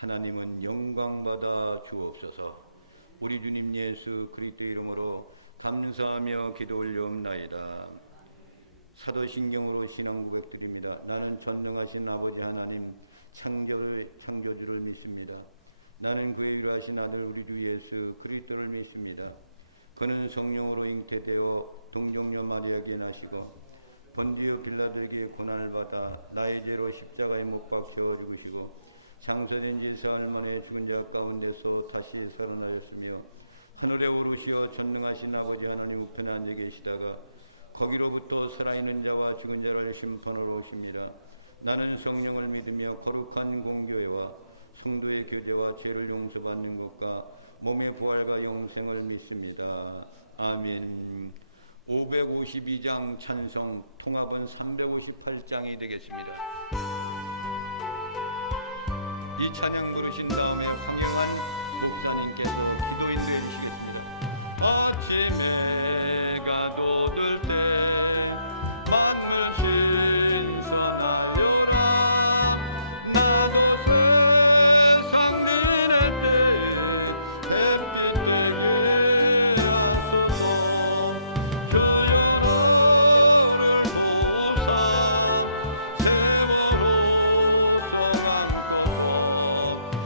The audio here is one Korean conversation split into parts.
하나님은 영광받아 주옵소서. 우리 주님 예수 그리스도 이름으로 감사하며 기도 올려옵나이다. 사도신경으로 신앙구것 드립니다. 나는 전능하신 아버지 하나님 창조주를 믿습니다. 나는 그 일하신 아들 우리 주 예수 그리스도를 믿습니다. 그는 성령으로 잉태되어 동정녀 마리아에게 나시고 본디오 빌라도에게 고난을 받아 나의 죄로 십자가에 못 박혀 죽으시고 상소된 지 사흘 만에 죽은 자 가운데서 다시 살아나셨으며 하늘에 오르시어 전능하신 아버지 하나님 우편에 앉아 계시다가 거기로부터 살아있는 자와 죽은 자를 심판하러 오십니다. 나는 성령을 믿으며 거룩한 공교회와 성도의 교제와 죄를 용서받는 것과 몸의 부활과 영생을 믿습니다. 아멘. 552장 찬송, 통합은 358장이 되겠습니다. 이 찬양 부르신 다음에 황영한 목사님께서 기도 인도해 주시겠습니다. 아침에 가도들 때 만물 신선하여라. 나도 세상 지낼 때 햇빛 되게 하소서. 저여러를 보사 세월호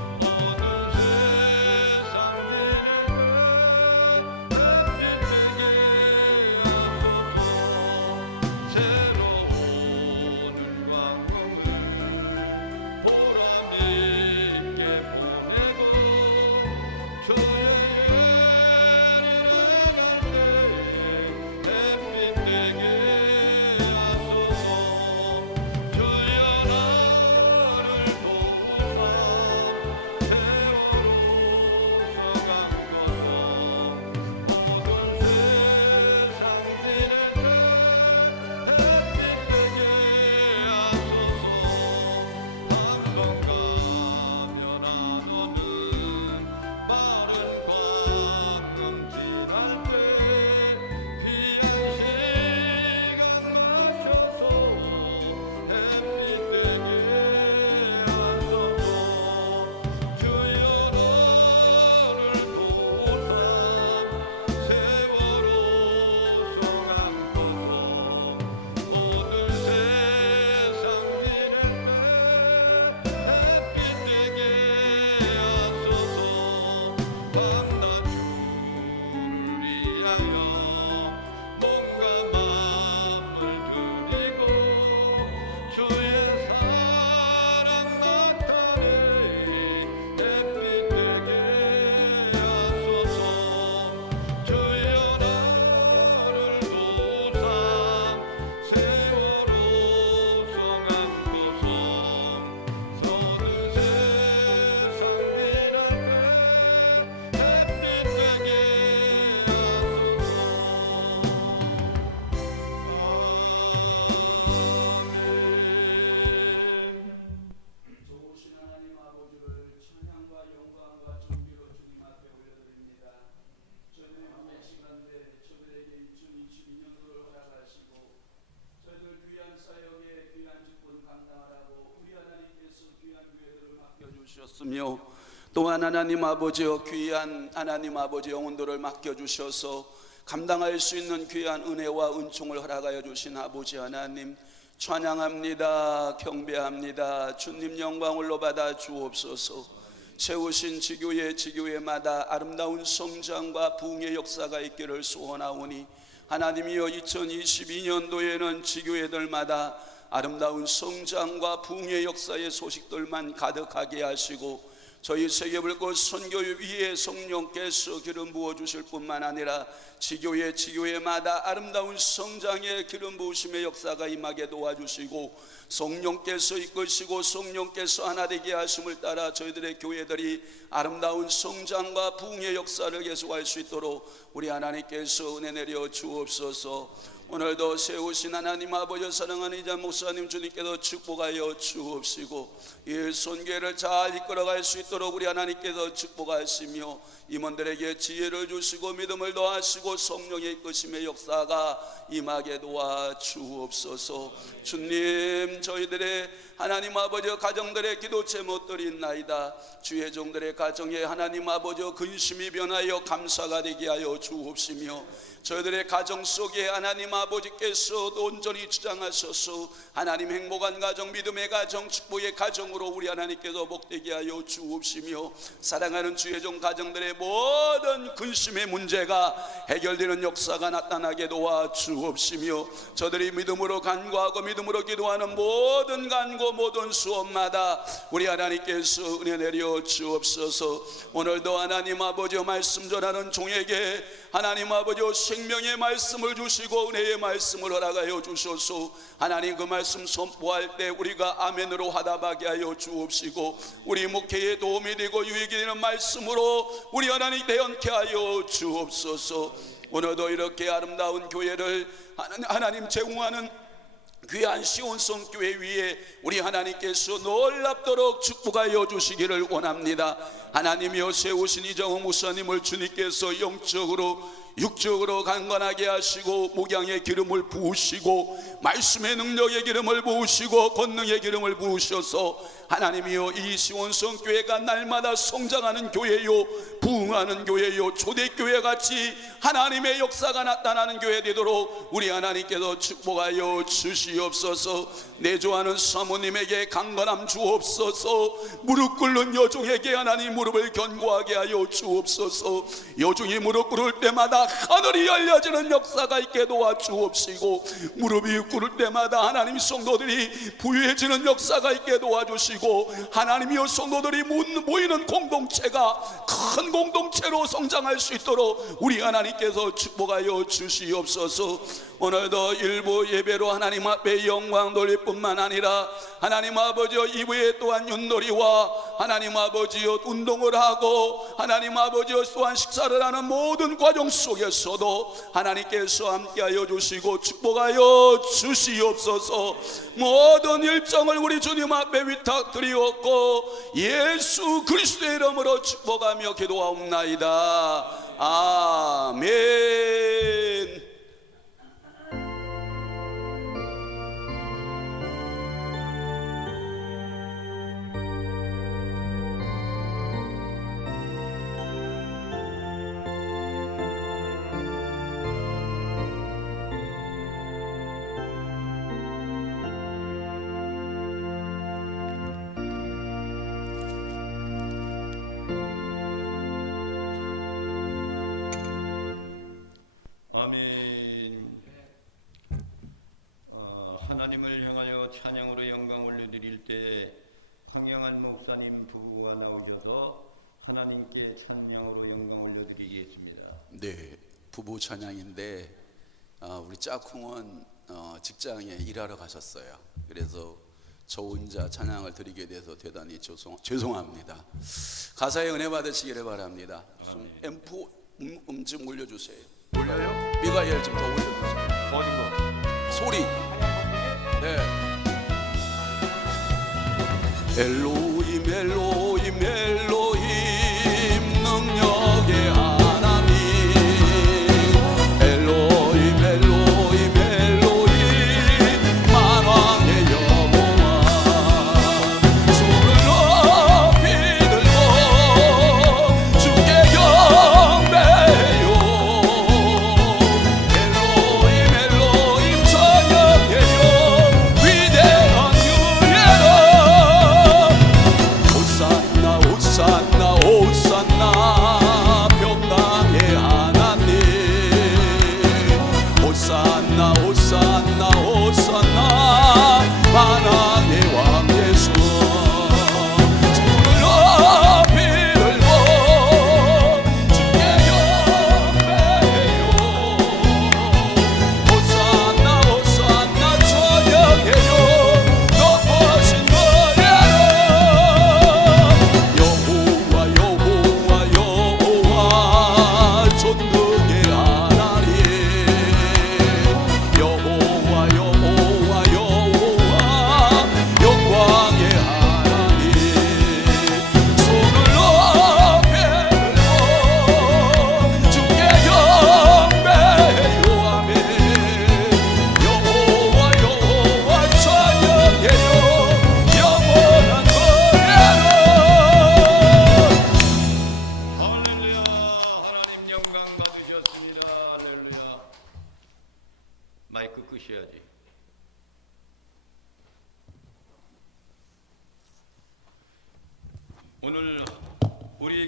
주셨으며 또한 하나님 아버지여 귀한 하나님 아버지 영혼들을 맡겨주셔서 감당할 수 있는 귀한 은혜와 은총을 허락하여 주신 아버지 하나님 찬양합니다. 경배합니다. 주님 영광을로 받아 주옵소서. 세우신 지교회마다 아름다운 성장과 부흥의 역사가 있기를 소원하오니 하나님이여 2022년도에는 지교회들마다 아름다운 성장과 부흥의 역사의 소식들만 가득하게 하시고 저희 세계불꽃 선교회 위에 성령께서 기름 부어주실 뿐만 아니라 지교회마다 아름다운 성장의 기름 부으심의 역사가 임하게 도와주시고 성령께서 이끄시고 성령께서 하나 되게 하심을 따라 저희들의 교회들이 아름다운 성장과 부흥의 역사를 계속할 수 있도록 우리 하나님께서 은혜 내려 주옵소서. 오늘도 세우신 하나님 아버지 사랑하는 이자 목사님 주님께서 축복하여 주옵시고 이 손교회를 잘 이끌어갈 수 있도록 우리 하나님께서 축복하시며 임원들에게 지혜를 주시고 믿음을 더하시고 성령의 이끄심의 역사가 임하게 도와 주옵소서. 주님, 저희들의 하나님 아버지 가정들의 기도 제목들이 있나이다. 주의 종들의 가정에 하나님 아버지 근심이 변하여 감사가 되게 하여 주옵시며 저희들의 가정 속에 하나님 아버지께서 온전히 주장하셔서 하나님 행복한 가정, 믿음의 가정, 축복의 가정으로 우리 하나님께서 복되게 하여 주옵시며 사랑하는 주의 종 가정들의 모든 근심의 문제가 해결되는 역사가 나타나게 도와 주옵시며 저들이 믿음으로 간구하고 믿음으로 기도하는 모든 간구, 모든 수업마다 우리 하나님께서 은혜 내려 주옵소서. 오늘도 하나님 아버지 말씀 전하는 종에게 하나님 아버지 생명의 말씀을 주시고 은혜의 말씀을 허락하여 주셔서 하나님 그 말씀 선포할 때 우리가 아멘으로 화답하게 하여 주옵시고 우리 목회에 도움이 되고 유익이 되는 말씀으로 우리 하나님 대언케 하여 주옵소서. 오늘도 이렇게 아름다운 교회를 하나님 제공하는 귀한 시온성 교회 위에 우리 하나님께서 놀랍도록 축복하여 주시기를 원합니다. 하나님이여 세우신 이정호 목사님을 주님께서 영적으로 육적으로 강건하게 하시고 목양의 기름을 부으시고 말씀의 능력의 기름을 부으시고 권능의 기름을 부으셔서 하나님이여 이 시온성 교회가 날마다 성장하는 교회요 부흥하는 교회요 초대교회 같이 하나님의 역사가 나타나는 교회 되도록 우리 하나님께서 축복하여 주시옵소서. 내조하는 사모님에게 강건함 주옵소서. 무릎 꿇는 여종에게 하나님 무릎을 견고하게 하여 주옵소서. 여종이 무릎 꿇을 때마다 하늘이 열려지는 역사가 있게 도와 주옵시고 무릎이 꿇을 때마다 하나님 성도들이 부유해지는 역사가 있게 도와주시고 하나님이여 성도들이 모이는 공동체가 큰 공동체로 성장할 수 있도록 우리 하나님께서 축복하여 주시옵소서. 오늘도 일부 예배로 하나님 앞에 영광 돌릴 뿐만 아니라 하나님 아버지여 2부에 또한 윷놀이와 하나님 아버지여 운동을 하고 하나님 아버지여 또한 식사를 하는 모든 과정 속에서도 하나님께서 함께하여 주시고 축복하여 주시옵소서. 모든 일정을 우리 주님 앞에 위탁드리옵고 예수 그리스도의 이름으로 축복하며 기도하옵나이다. 아멘. 하나님을 향하여 찬양으로 영광 올려드릴 때 황영한 목사님 부부가 나오셔서 하나님께 찬양으로 영광 올려드리겠습니다. 네, 부부 찬양인데 우리 짝꿍은 직장에 일하러 가셨어요. 그래서 저 혼자 찬양을 드리게 돼서 대단히 죄송합니다. 가사에 은혜 받으시기를 바랍니다. 앰프 좀 올려주세요. 올려요? 미가엘 좀 더 올려주세요. 어디 거? 소리. 네. 엘로힘 엘로힘 엘로힘 능력의 하나님 엘로힘 엘로힘 엘로힘 만왕의 여호와 손을 높이 들고 주께 경배해요. 엘로힘 엘로힘 찬양해요. 위대한 유예로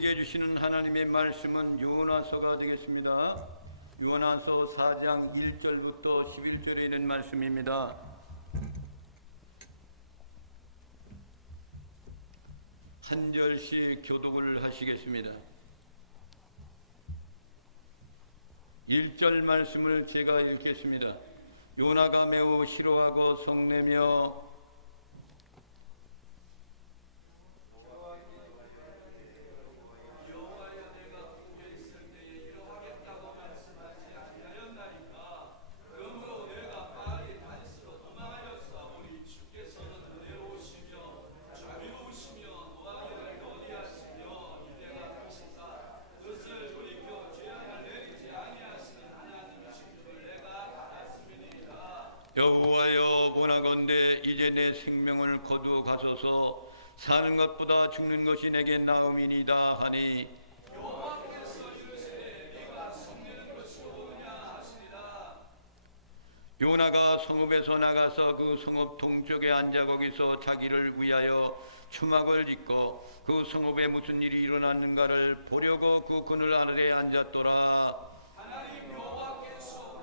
우리에게 주시는 하나님의 말씀은 요나서가 되겠습니다. 요나서 4장 1절부터 11절에 있는 말씀입니다. 한 절씩 교독을 하시겠습니다. 1절 말씀을 제가 읽겠습니다. 요나가 매우 싫어하고 성내며 여호와여 원하건대 이제 내 생명을 거두어 가소서. 사는 것보다 죽는 것이 내게 나음이니이다 하니 여호와께서 이르시되 네가 성내는 것이 옳으냐 하시니라. 요나가 성읍에서 나가서 그 성읍 동쪽에 앉아 거기서 자기를 위하여 추막을 짓고 그 성읍에 무슨 일이 일어났는가를 보려고 그 그늘 아래에 앉았더라. 하나님 여호와께서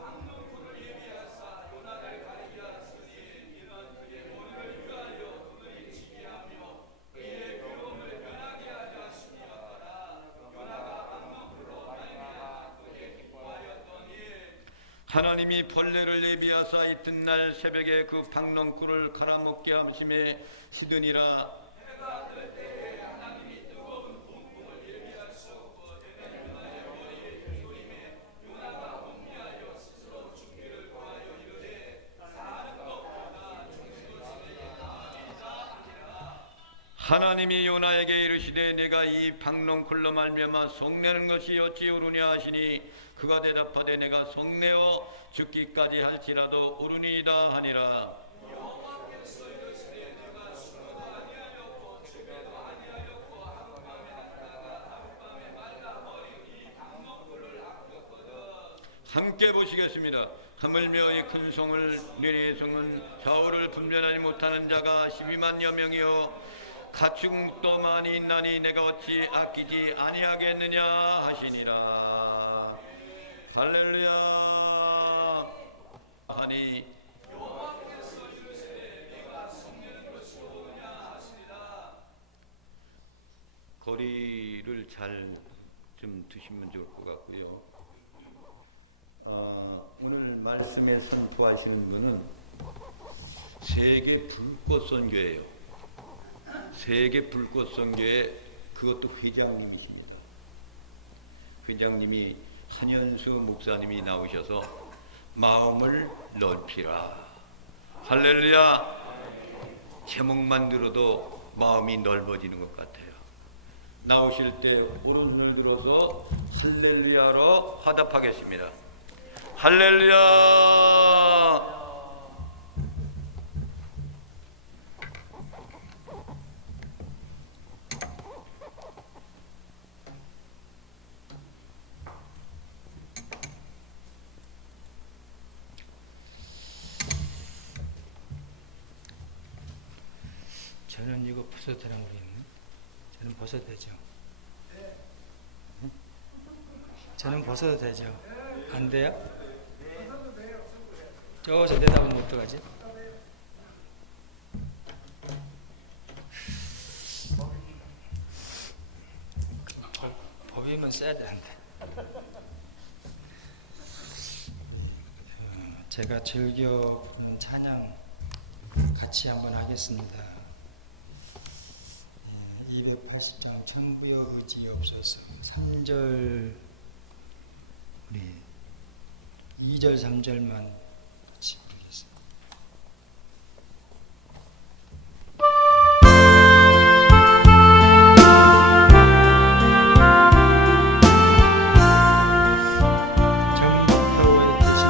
하나님이 벌레를 예비하사 이튿날 새벽에 그 박농꿀을 갈아먹게 하심에 시드니라. 해가 뜰 때에 하나님이 뜨거운 동풍을 예비하셨고 대변의 머리에 조림에 요나가 혼미하여 스스로 죽기를 구하여 이르되 사는 것보다 죽는 것이 내게 나으리이다 하니라. 하나님이 요나에게 이르시되 내가 이 박농쿨로 말미암아 성내는 것이 어찌 옳으냐 하시니 그가 대답하되 내가 성내어 죽기까지 할지라도 옳으니이다 하니라. 여호와께서 이르시되 내가 죽어도 아니하였고 죽여도 아니하였고 하룻밤에 났다가 하룻밤에 말라버린 이 박농쿨을 아꼈거든. 함께 보시겠습니다. 하물며 이 큰 성을 니네 성은 좌우를 분별하지 못하는 자가 12만여 명이요 가축도 많이 있나니 내가 어찌 아끼지 아니하겠느냐 하시니라. 할렐루야 하니 여호와께서 이르시되 네가 성내는 것이 옳으냐 하시니라. 거리를 잘 좀 두시면 좋을 것 같고요. 오늘 말씀에 선포하시는 분은 세계 불꽃 선교예요. 세계 불꽃 선교의 그것도 회장님이십니다. 회장님이 한현수 목사님이 나오셔서 마음을 넓히라. 할렐루야. 제목만 들어도 마음이 넓어지는 것 같아요. 나오실 때 오른손을 들어서 할렐루야로 화답하겠습니다. 할렐루야. 저는 이거 벗어도 되나 모르겠네. 저는 벗어도 되죠? 응? 저는 벗어도 되죠? 안 돼요? 저 대답은 어떡하지? 법이면 써야 되는데. 제가 즐겨 부르는 찬양 같이 한번 하겠습니다. 280장 천부여 의지 없어서 3절 우리 2절 3절만 같이 부르겠습니다. 전북도에 계신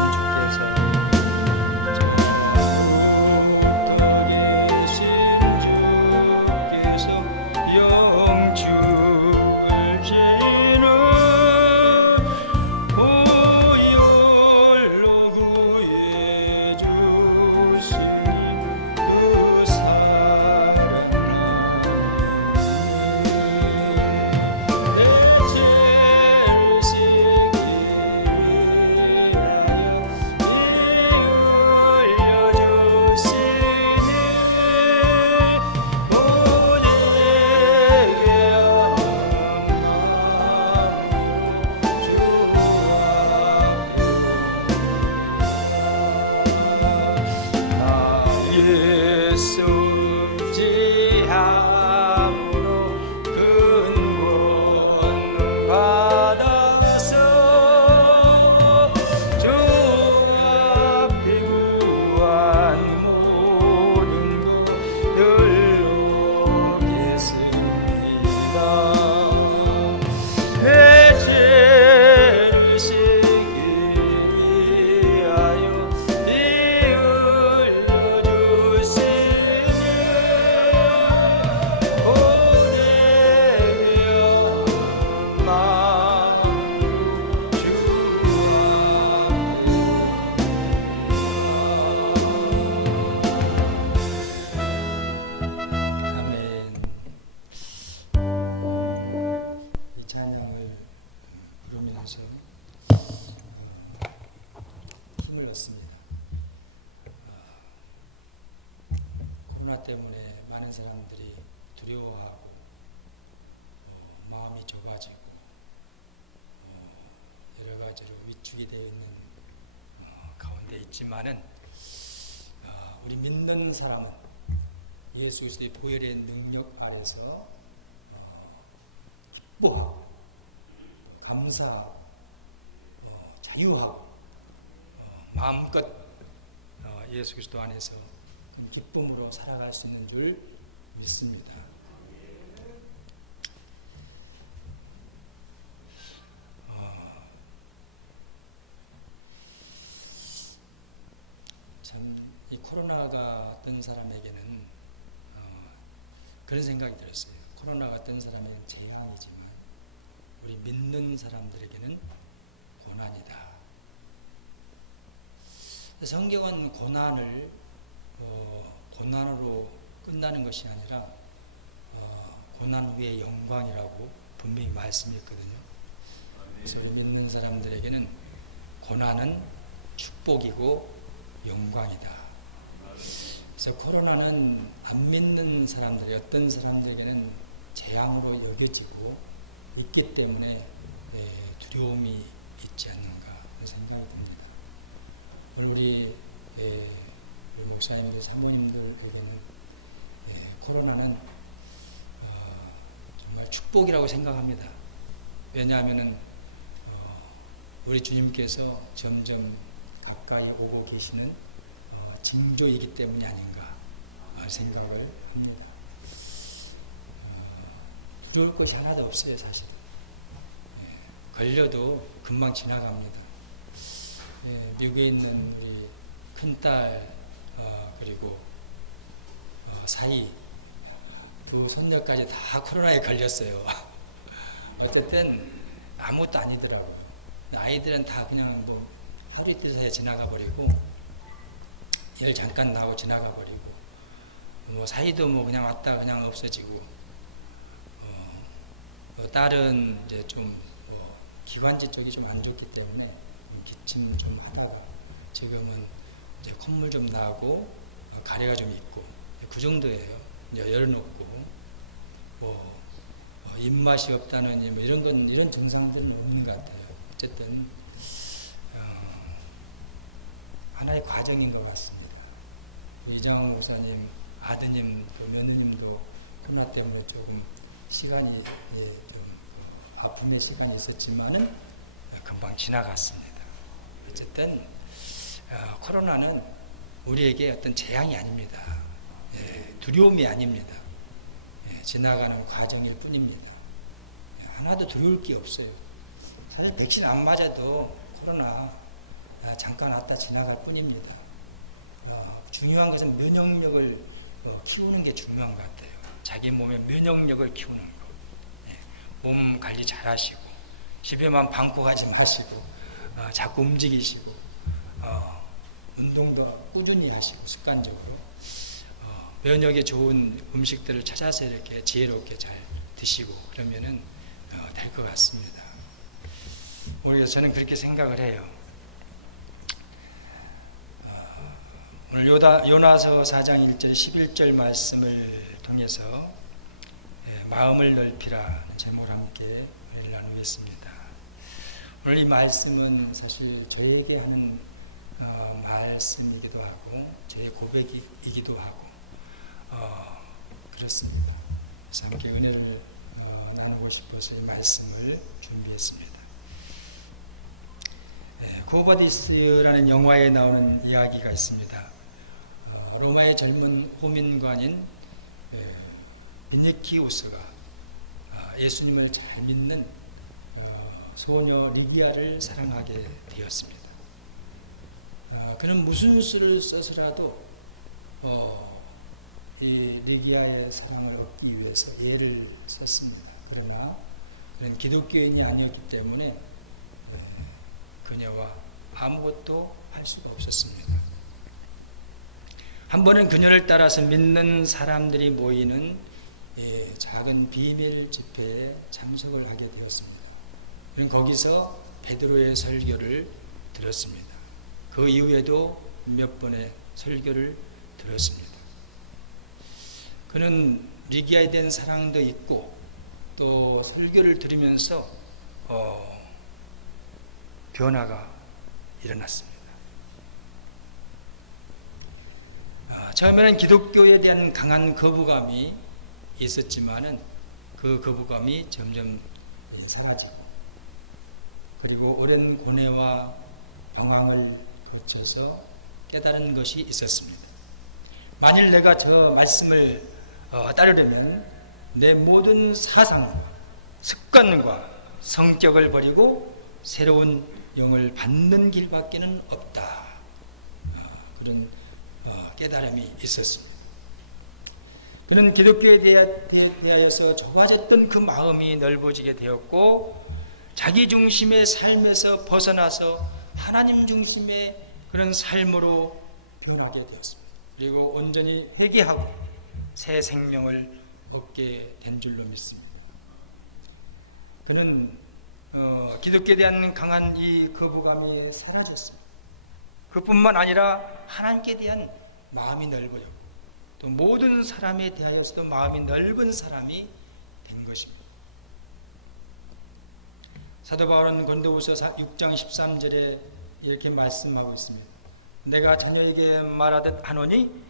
주께서 영주를 지는 보혈로 구원 사람들이 두려워하고 마음이 좁아지고 여러 가지로 위축이 되어 있는 가운데 있지만은 우리 믿는 사람은 예수 그리스도의 보혈의 능력 아래서 기뻐하고 감사하고 자유하고 마음껏 예수 그리스도 안에서 기쁨으로 살아갈 수 있는 줄 믿습니다. 참 이 코로나가 뜬 사람에게는 그런 생각이 들었어요. 코로나가 뜬 사람에게는 재앙이지만 우리 믿는 사람들에게는 고난이다. 성경은 고난을 고난으로 끝나는 것이 아니라 고난 후의 영광이라고 분명히 말씀했거든요. 그래서 우리 믿는 사람들에게는 고난은 축복이고 영광이다. 그래서 코로나는 안 믿는 사람들이 어떤 사람들에게는 재앙으로 여겨지고 있기 때문에 두려움이 있지 않는가 그런 생각이 듭니다. 우리 목사님들, 사모님들에게는 코로나는 정말 축복이라고 생각합니다. 왜냐하면은 우리 주님께서 점점 가까이 오고 계시는 징조이기 때문이 아닌가 생각을 합니다. 두려울 것이 하나도 없어요, 사실. 걸려도 금방 지나갑니다. 미국에 있는 우리 큰딸 그리고 사이 두 손녀까지 다 코로나에 걸렸어요. 어쨌든 아무것도 아니더라고요. 아이들은 다 그냥 뭐 하루 이틀 사이에 지나가 버리고 일 잠깐 나오고 지나가 버리고 뭐 사이도 뭐 그냥 왔다 그냥 없어지고 딸은 이제 좀 뭐 기관지 쪽이 좀 안 좋기 때문에 기침 좀 하다가 지금은 이제 콧물 좀 나고 가래가 좀 있고 그 정도예요. 이제 열놓고 뭐 입맛이 없다느니 뭐 이런 건 이런 증상들은 없는 것 같아요. 어쨌든 하나의 과정인 것 같습니다. 이정환 목사님 아드님 그 며느님도 코로나 때문에 조금 시간이 좀 아픔의 시간이 있었지만은 금방 지나갔습니다. 어쨌든 코로나는 우리에게 어떤 재앙이 아닙니다. 두려움이 아닙니다. 지나가는 과정일 뿐입니다. 하나도 두려울 게 없어요. 사실 백신 안 맞아도 코로나 잠깐 왔다 지나갈 뿐입니다. 중요한 것은 면역력을 키우는 게 중요한 것 같아요. 자기 몸의 면역력을 키우는 거. 몸 관리 잘 하시고 집에만 방고 가지 마시고 자꾸 움직이시고 운동도 꾸준히 하시고 습관적으로 면역에 좋은 음식들을 찾아서 이렇게 지혜롭게 잘 드시고 그러면은 될 것 같습니다. 그래서 저는 그렇게 생각을 해요. 오늘 요나서 4장 1절 11절 말씀을 통해서 마음을 넓히라는 제목으로 함께 은혜를 나누겠습니다. 오늘 이 말씀은 사실 저에게 하는 말씀이기도 하고 제 고백이기도 하고 그렇습니다. 그래서 함께 은혜를 나누고 싶어서 이 말씀을 준비했습니다. 고바디스라는 영화에 나오는 이야기가 있습니다. 로마의 젊은 호민관인 비니키우스가 예수님을 잘 믿는 소녀 리비아를 사랑하게 되었습니다. 그는 무슨 수를 써서라도 이 리비아의 사랑을 얻기 위해서 애를 썼습니다. 그러나 그는 기독교인이 아니었기 때문에 그녀와 아무것도 할 수가 없었습니다. 한 번은 그녀를 따라서 믿는 사람들이 모이는 작은 비밀 집회에 참석을 하게 되었습니다. 그는 거기서 베드로의 설교를 들었습니다. 그 이후에도 몇 번의 설교를 들었습니다. 그는 리기아에 대한 사랑도 있고 또 설교를 들으면서 변화가 일어났습니다. 처음에는 기독교에 대한 강한 거부감이 있었지만은 그 거부감이 점점 사라지고, 그리고 오랜 고뇌와 방황을 거쳐서 깨달은 것이 있었습니다. 만일 내가 저 말씀을 따르려면 내 모든 사상과 습관과 성격을 버리고 새로운 영을 받는 길밖에는 없다. 그런 깨달음이 있었습니다. 그는 기독교에 대하여서 좁아졌던 그 마음이 넓어지게 되었고, 자기 중심의 삶에서 벗어나서 하나님 중심의 그런 삶으로 변하게 되었습니다. 그리고 온전히 회개하고 새 생명을 얻게 된 줄로 믿습니다. 그는 기독교에 대한 강한 이 거부감이 사라졌습니다. 그뿐만 아니라 하나님께 대한 마음이 넓어졌고, 또 모든 사람에 대하여서도 마음이 넓은 사람이 된 것입니다. 사도 바울은 고린도후서 6장 13절에 이렇게 말씀하고 있습니다. 내가 자녀에게 말하듯 하노니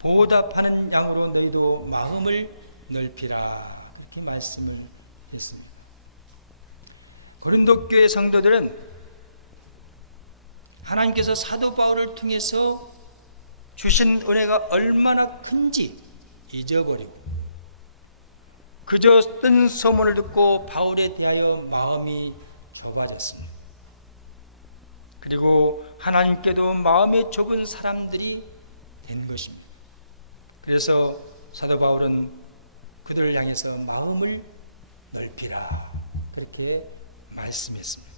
보답하는 양으로 너희도 마음을 넓히라. 이렇게 말씀을 했습니다. 고린도 교회 성도들은 하나님께서 사도 바울을 통해서 주신 은혜가 얼마나 큰지 잊어버리고 그저 뜬 소문을 듣고 바울에 대하여 마음이 좁아졌습니다. 그리고 하나님께도 마음이 좁은 사람들이 된 것입니다. 그래서 사도 바울은 그들을 향해서 마음을 넓히라 그렇게 말씀했습니다.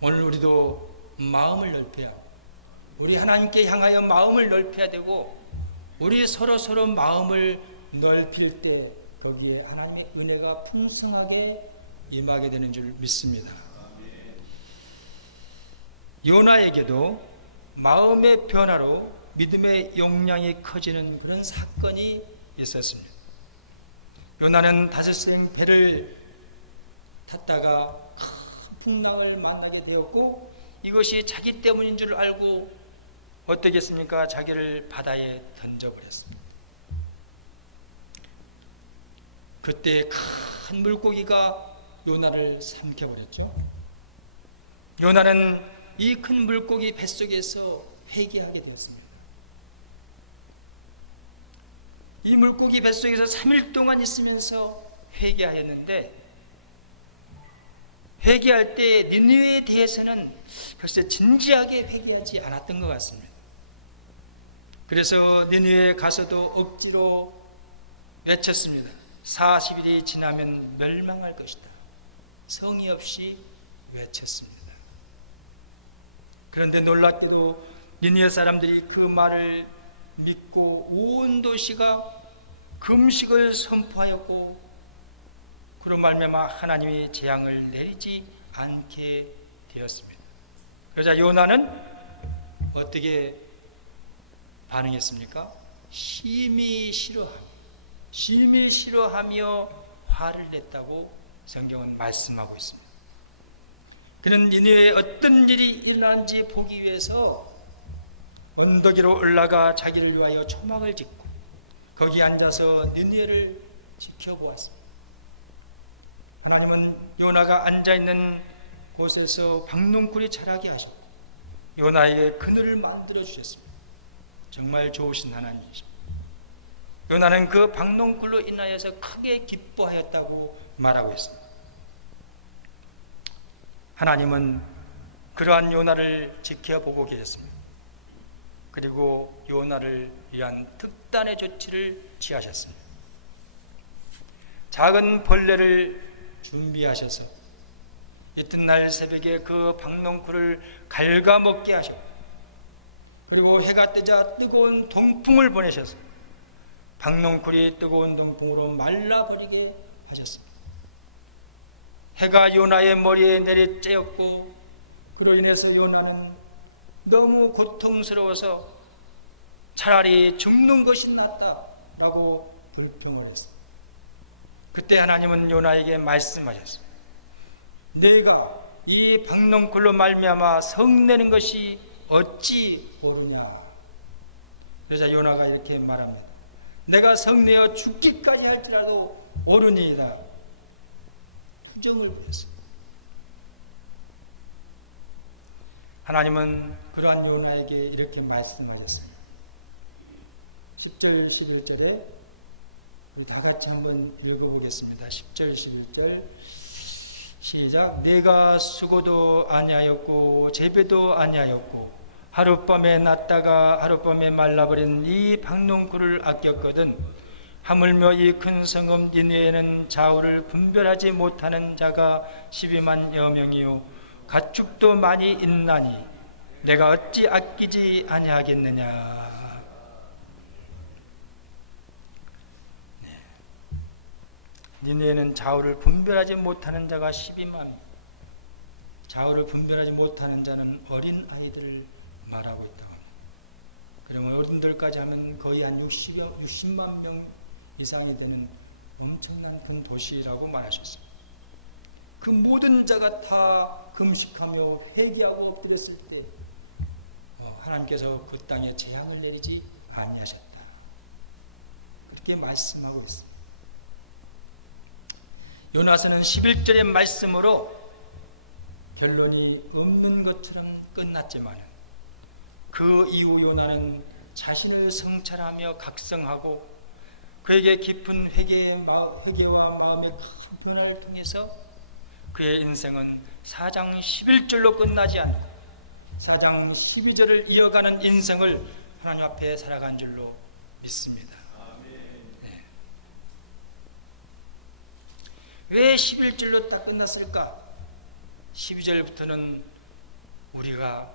오늘 우리도 마음을 넓혀야 하고, 우리 하나님께 향하여 마음을 넓혀야 되고, 우리 서로 마음을 넓힐 때 거기에 하나님의 은혜가 풍성하게 임하게 되는 줄 믿습니다. 요나에게도 마음의 변화로 믿음의 용량이 커지는 그런 사건이 있었습니다. 요나는 다섯생 배를 탔다가 큰 풍랑을 만나게 되었고, 이것이 자기 때문인 줄 알고 어떻겠습니까? 자기를 바다에 던져버렸습니다. 그때 큰 물고기가 요나를 삼켜버렸죠. 요나는 이 큰 물고기 뱃속에서 회개하게 되었습니다. 이 물고기 뱃속에서 3일 동안 있으면서 회개하였는데, 회개할 때 니느웨에 대해서는 글쎄 진지하게 회개하지 않았던 것 같습니다. 그래서 니느웨에 가서도 억지로 외쳤습니다. 40일이 지나면 멸망할 것이다. 성의 없이 외쳤습니다. 그런데 놀랍게도 니느웨 사람들이 그 말을 믿고 온 도시가 금식을 선포하였고, 그로 말미암아 하나님이 재앙을 내리지 않게 되었습니다. 그러자 요나는 어떻게 반응했습니까? 심히 싫어하며 화를 냈다고 성경은 말씀하고 있습니다. 그는 니느웨에 어떤 일이 일어난지 보기 위해서 언덕 위로 올라가 자기를 위하여 초막을 짓고 거기 앉아서 니느웨를 지켜보았습니다. 하나님은 요나가 앉아있는 곳에서 박농쿨이 자라게 하셨고 요나의 그늘을 만들어 주셨습니다. 정말 좋으신 하나님이십니다. 요나는 그 박농쿨로 인하여서 크게 기뻐하였다고 말하고 있습니다. 하나님은 그러한 요나를 지켜보고 계셨습니다. 그리고 요나를 위한 특단의 조치를 취하셨습니다. 작은 벌레를 준비하셔서 이튿날 새벽에 그 박농쿨을 갉아먹게 하셨고, 그리고 해가 뜨자 뜨거운 동풍을 보내셔서 박농쿨이 뜨거운 동풍으로 말라버리게 하셨습니다. 해가 요나의 머리에 내리쬐었고, 그로 인해서 요나는 너무 고통스러워서 차라리 죽는 것이 낫다라고 불평을 했어요. 그때 하나님은 요나에게 말씀하셨어요. 내가 이 박농굴로 말미암아 성내는 것이 어찌 옳으냐. 그래서 요나가 이렇게 말합니다. 내가 성내어 죽기까지 할지라도 옳으니이다. 부정을 했어요. 하나님은 그러한 요나에게 이렇게 말씀하셨습니다. 10절 11절에 우리 다 같이 한번 읽어보겠습니다. 10절 11절 시작. 내가 수고도 아니하였고 제배도 아니하였고 하룻밤에 났다가 하룻밤에 말라버린 이 박농굴을 아꼈거든 하물며 이 큰 성읍 니느웨는 좌우를 분별하지 못하는 자가 12만여 명이요 가축도 많이 있나니 내가 어찌 아끼지 아니하겠느냐. 니느웨는 좌우를 분별하지 못하는 자가 12만. 좌우를 분별하지 못하는 자는 어린 아이들을 말하고 있다고 합니다. 그러면 어른들까지 하면 거의 한 60만 명 이상이 되는 엄청난 큰 도시라고 말하셨습니다. 그 모든 자가 다 금식하며 회개하고 엎드렸을 때 하나님께서 그 땅에 재앙을 내리지 아니하셨다. 그렇게 말씀하고 있습니다. 요나서는 11절의 말씀으로 결론이 없는 것처럼 끝났지만 그 이후 요나는 자신을 성찰하며 각성하고 그에게 깊은 회개와 마음의 큰 변화를 통해서 그의 인생은 4장 11절로 끝나지 않고 4장 12절을 이어가는 인생을 하나님 앞에 살아간 줄로 믿습니다. 네. 왜 11절로 딱 끝났을까? 12절부터는 우리가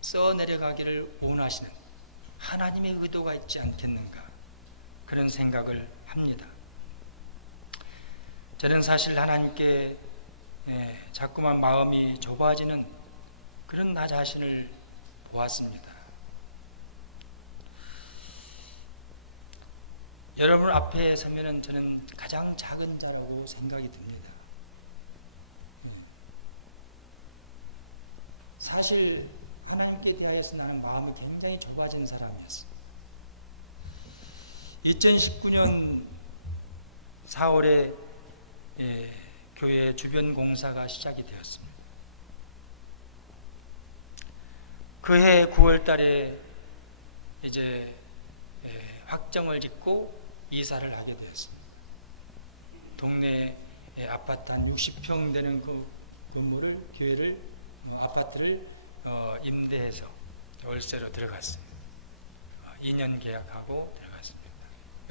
써내려가기를 원하시는 하나님의 의도가 있지 않겠는가 그런 생각을 합니다. 저는 사실 하나님께 자꾸만 마음이 좁아지는 그런 나 자신을 보았습니다. 여러분 앞에 서면은 저는 가장 작은 자라고 생각이 듭니다. 사실 하나님께 대하여서 나는 마음이 굉장히 좁아진 사람이었어요. 2019년 4월에 교회 주변 공사가 시작이 되었습니다. 그해 9월 달에 이제 확정을 짓고 이사를 하게 되었습니다. 동네 아파트 한 60평 되는 그 건물을 아파트를 임대해서 월세로 들어갔습니다. 2년 계약하고 들어갔습니다.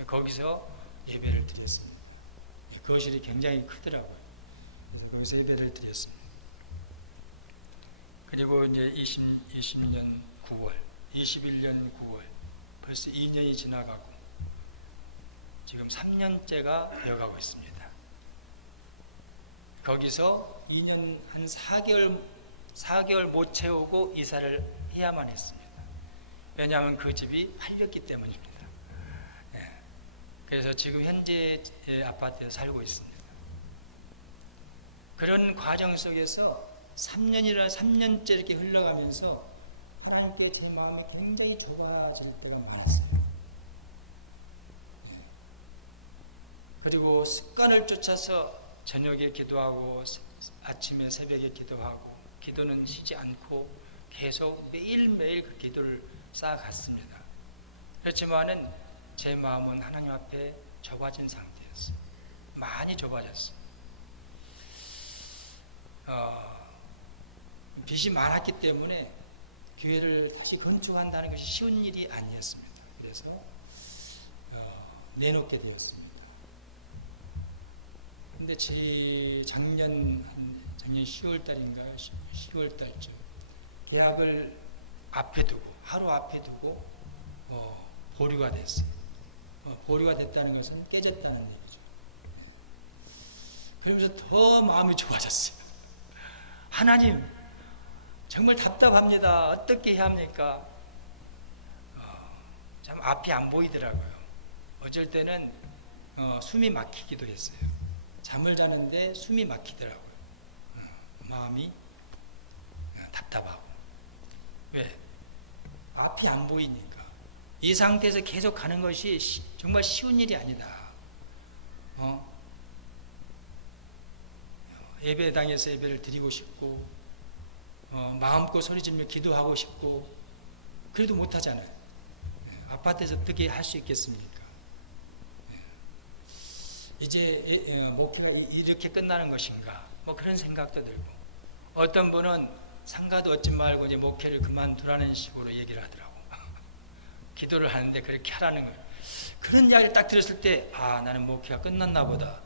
거기서 예배를 드렸습니다. 거실이 굉장히 크더라고요. 그래서 거기서 예배를 드렸습니다. 그리고 이제 20년 9월, 21년 9월, 벌써 2년이 지나가고 지금 3년째가 되어가고 있습니다. 거기서 2년 한 4개월 못 채우고 이사를 해야만 했습니다. 왜냐하면 그 집이 팔렸기 때문입니다. 그래서 지금 현재 아파트에 살고 있습니다. 그런 과정 속에서 3년째 이렇게 흘러가면서 하나님께 제 마음이 굉장히 좁아질 때가 많았습니다. 그리고 습관을 쫓아서 저녁에 기도하고 아침에 새벽에 기도하고 기도는 쉬지 않고 계속 매일매일 그 기도를 쌓아갔습니다. 그렇지만은 제 마음은 하나님 앞에 좁아진 상태였어요. 많이 좁아졌어요. 빚이 많았기 때문에 교회를 다시 건축한다는 것이 쉬운 일이 아니었습니다. 그래서 내놓게 되었습니다. 근데 작년 10월 달인가요? 10월 달쯤 계약을 앞에 두고 하루 앞에 두고 보류가 됐어요. 보류가 됐다는 것은 깨졌다는 얘기죠. 그러면서 더 마음이 좋아졌어요. 하나님 정말 답답합니다. 어떻게 해야 합니까? 참 앞이 안 보이더라고요. 어쩔 때는 숨이 막히기도 했어요. 잠을 자는데 숨이 막히더라고요. 마음이 답답하고. 왜? 앞이 안 보이니까. 이 상태에서 계속 가는 것이 정말 쉬운 일이 아니다. 예배당에서 예배를 드리고 싶고, 마음껏 소리지며 기도하고 싶고, 그래도 못하잖아요. 아파트에서 어떻게 할 수 있겠습니까? 이제 목회가 이렇게 끝나는 것인가? 뭐 그런 생각도 들고, 어떤 분은 상가도 얻지 말고 이제 목회를 그만두라는 식으로 얘기를 하더라고. 기도를 하는데 그렇게 하라는 거예요. 그런 이야기를 딱 들었을 때, 아, 나는 목회가 끝났나 보다.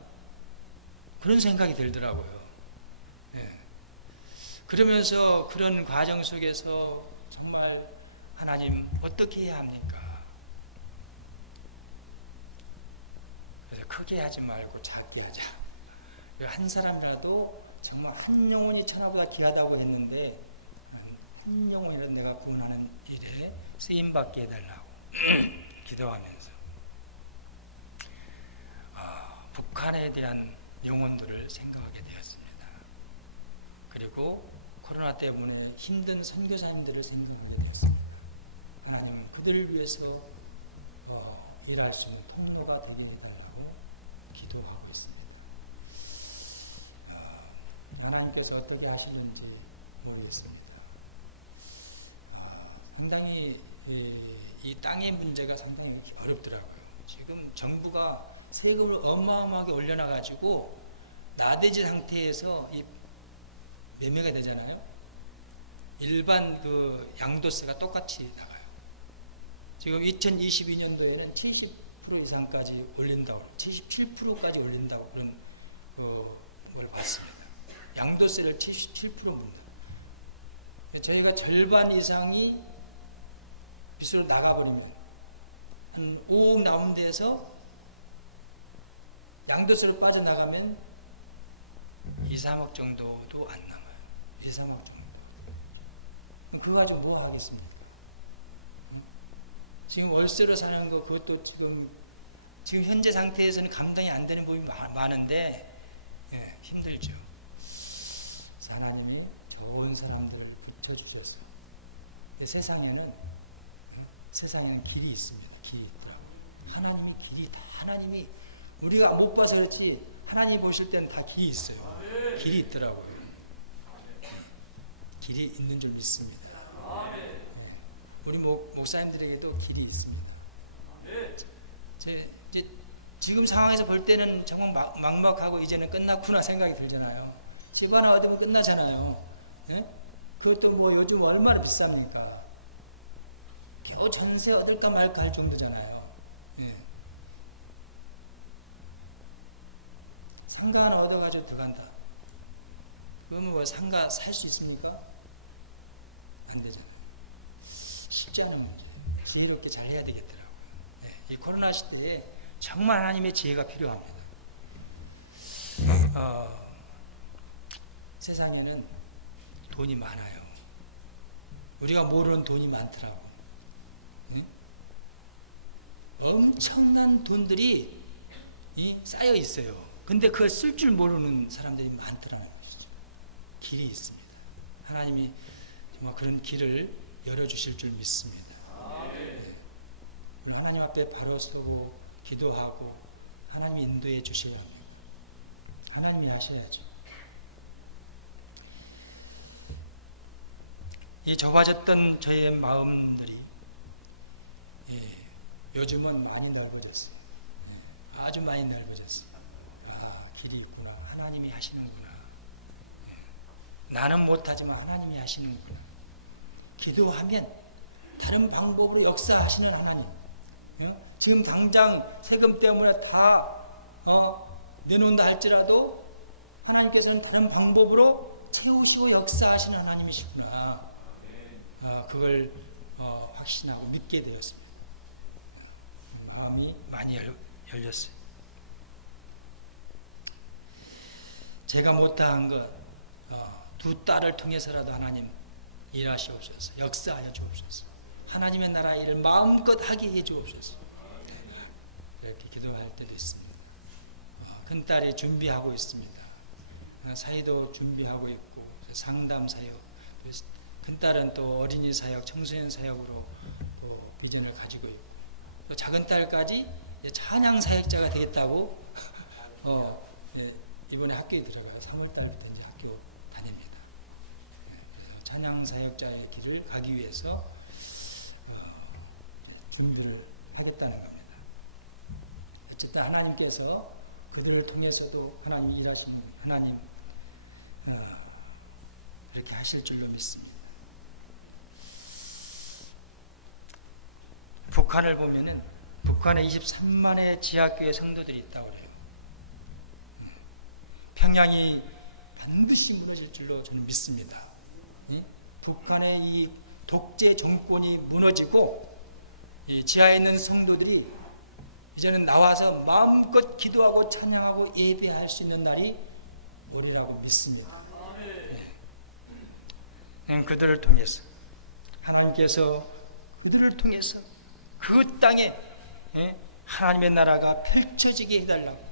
그런 생각이 들더라고요. 그러면서 그런 과정 속에서 정말 하나님 어떻게 해야 합니까? 그래서 크게 하지 말고 작게 하자. 한 사람이라도 정말 한 영혼이 천하보다 귀하다고 했는데 한 영혼이라도 내가 구원하는 일에 쓰임받게 해달라고 기도하면서 북한에 대한 영혼들을 생각하게 되었습니다. 그리고 코로나 때문에 힘든 선교사님들을 생각하게 되었습니다. 하나님 그들을 위해서 일할 수 있는 통로가 되게 해달라고 기도하고 있습니다. 하나님께서 어떻게 하시는지 모르겠습니다. 상당히 이 땅의 문제가 상당히 어렵더라고요. 지금 정부가 세금을 어마어마하게 올려놔가지고 나대지 상태에서 이 매매가 되잖아요. 일반 그 양도세가 똑같이 나가요. 지금 2022년도에는 70% 이상까지 올린다고, 77%까지 올린다고 그런 걸 봤습니다. 양도세를 77%입니다. 저희가 절반 이상이 빚으로 나가버리면 한 5억 나온 데서 양도세로 빠져나가면 2, 3억 정도도 안 남아요. 2, 3억 정도. 그거 가지고 뭐 하겠습니까? 지금 월세로 사는 거 그것도 지금 현재 상태에서는 감당이 안 되는 부분이 많은데 힘들죠. 하나님이 좋은 사람들을 붙여주셨어요. 세상에는 길이 있습니다. 길이 있더라고요. 하나님의 길이 다 하나님이 우리가 못 봐서 그렇지 하나님 보실 때는 다 길이 있어요. 길이 있더라고요. 길이 있는 줄 믿습니다. 우리 목사님들에게도 길이 있습니다. 이제 지금 상황에서 볼 때는 정말 막막하고 이제는 끝났구나 생각이 들잖아요. 집 하나 얻으면 끝나잖아요. 그것도 뭐 요즘 얼마나 비쌉니까? 겨우 전세 얻을까 말까 할 정도잖아요. 상가 하나 얻어가지고 들어간다. 그러면 뭐 상가 살 수 있습니까? 안 되잖아요. 쉽지 않은 문제. 지혜롭게 잘 해야 되겠더라고요. 이 코로나 시대에 정말 하나님의 지혜가 필요합니다. 세상에는 돈이 많아요. 우리가 모르는 돈이 많더라고. 엄청난 돈들이 쌓여 있어요. 근데 그걸 쓸 줄 모르는 사람들이 많더라는 것이죠. 길이 있습니다. 하나님이 정말 그런 길을 열어주실 줄 믿습니다. 우리 하나님 앞에 바로 서고 기도하고 하나님이 인도해 주시려면 하나님이 하셔야죠. 이 좁아졌던 저의 마음들이 요즘은 많이 넓어졌어요. 아주 많이 넓어졌어요. 길이 있구나. 하나님이 하시는구나. 나는 못하지만 하나님이 하시는구나. 기도하면 다른 방법으로 역사하시는 하나님. 지금 당장 세금 때문에 다 내놓는다 할지라도 하나님께서는 다른 방법으로 채우시고 역사하시는 하나님이시구나. 그걸 확신하고 믿게 되었습니다. 마음이 많이 열렸어요. 제가 못한 것 두 딸을 통해서라도 하나님 일하시옵소서. 역사하여 주옵소서. 하나님의 나라 일을 마음껏 하게 해 주옵소서. 이렇게 기도할 때도 있습니다. 큰딸이 준비하고 있습니다. 사회도 준비하고 있고 상담 사역, 큰딸은 또 어린이 사역, 청소년 사역으로 비전을 가지고 있고 또 작은 딸까지 찬양 사역자가 되겠다고 이번에 학교에 들어가요. 3월달부터 이제 학교 다닙니다. 그래서 찬양 사역자의 길을 가기 위해서 공부를 하겠다는 겁니다. 어쨌든 하나님께서 그들을 통해서도 하나님 일하시는 하나님 이렇게 하실 줄로 믿습니다. 북한을 보면은 북한에 23만의 지하교회 성도들이 있다고 그래요. 평양이 반드시 무너질 줄로 저는 믿습니다. 북한의 이 독재 정권이 무너지고 이 지하에 있는 성도들이 이제는 나와서 마음껏 기도하고 찬양하고 예배할 수 있는 날이 오리라고 믿습니다. 그들을 통해서 하나님께서 그들을 통해서 그 땅에 하나님의 나라가 펼쳐지게 해달라고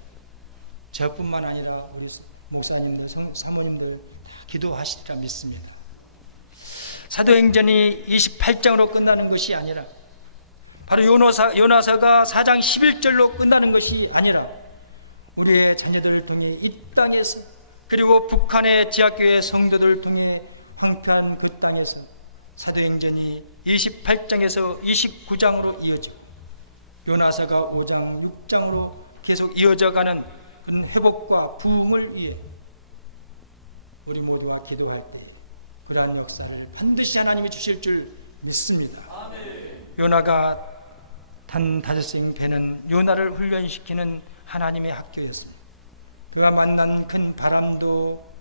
저뿐만 아니라 우리 목사님들, 사모님들 다 기도하시리라 믿습니다. 사도행전이 28장으로 끝나는 것이 아니라 바로 요나서가 4장 11절로 끝나는 것이 아니라 우리의 자녀들을 통해 이 땅에서 그리고 북한의 지하교회 성도들을 통해 황폐한 그 땅에서 사도행전이 28장에서 29장으로 이어지고 요나서가 5장 6장으로 계속 이어져가는 그 회복과 부흥을 위해 우리 모두가 기도할 때 그러한 역사를 반드시 하나님이 주실 줄 믿습니다. 요나가 탄 5명 배는 요나를 훈련시키는 하나님의 학교였습니다. 그가 만난 큰 바람도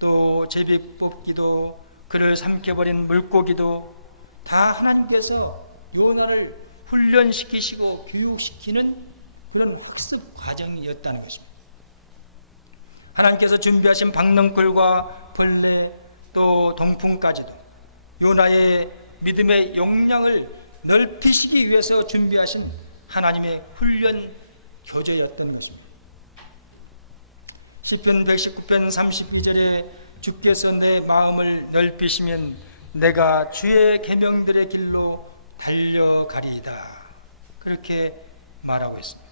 또 제비뽑기도 그를 삼켜버린 물고기도 다 하나님께서 요나를 훈련시키시고 교육시키는 그런 학습 과정이었다는 것입니다. 하나님께서 준비하신 박넝쿨과 벌레 또 동풍까지도 요나의 믿음의 역량을 넓히시기 위해서 준비하신 하나님의 훈련 교재였던 것입니다. 시편 119편 32절에 주께서 내 마음을 넓히시면 내가 주의 계명들의 길로 달려가리이다. 그렇게 말하고 있습니다.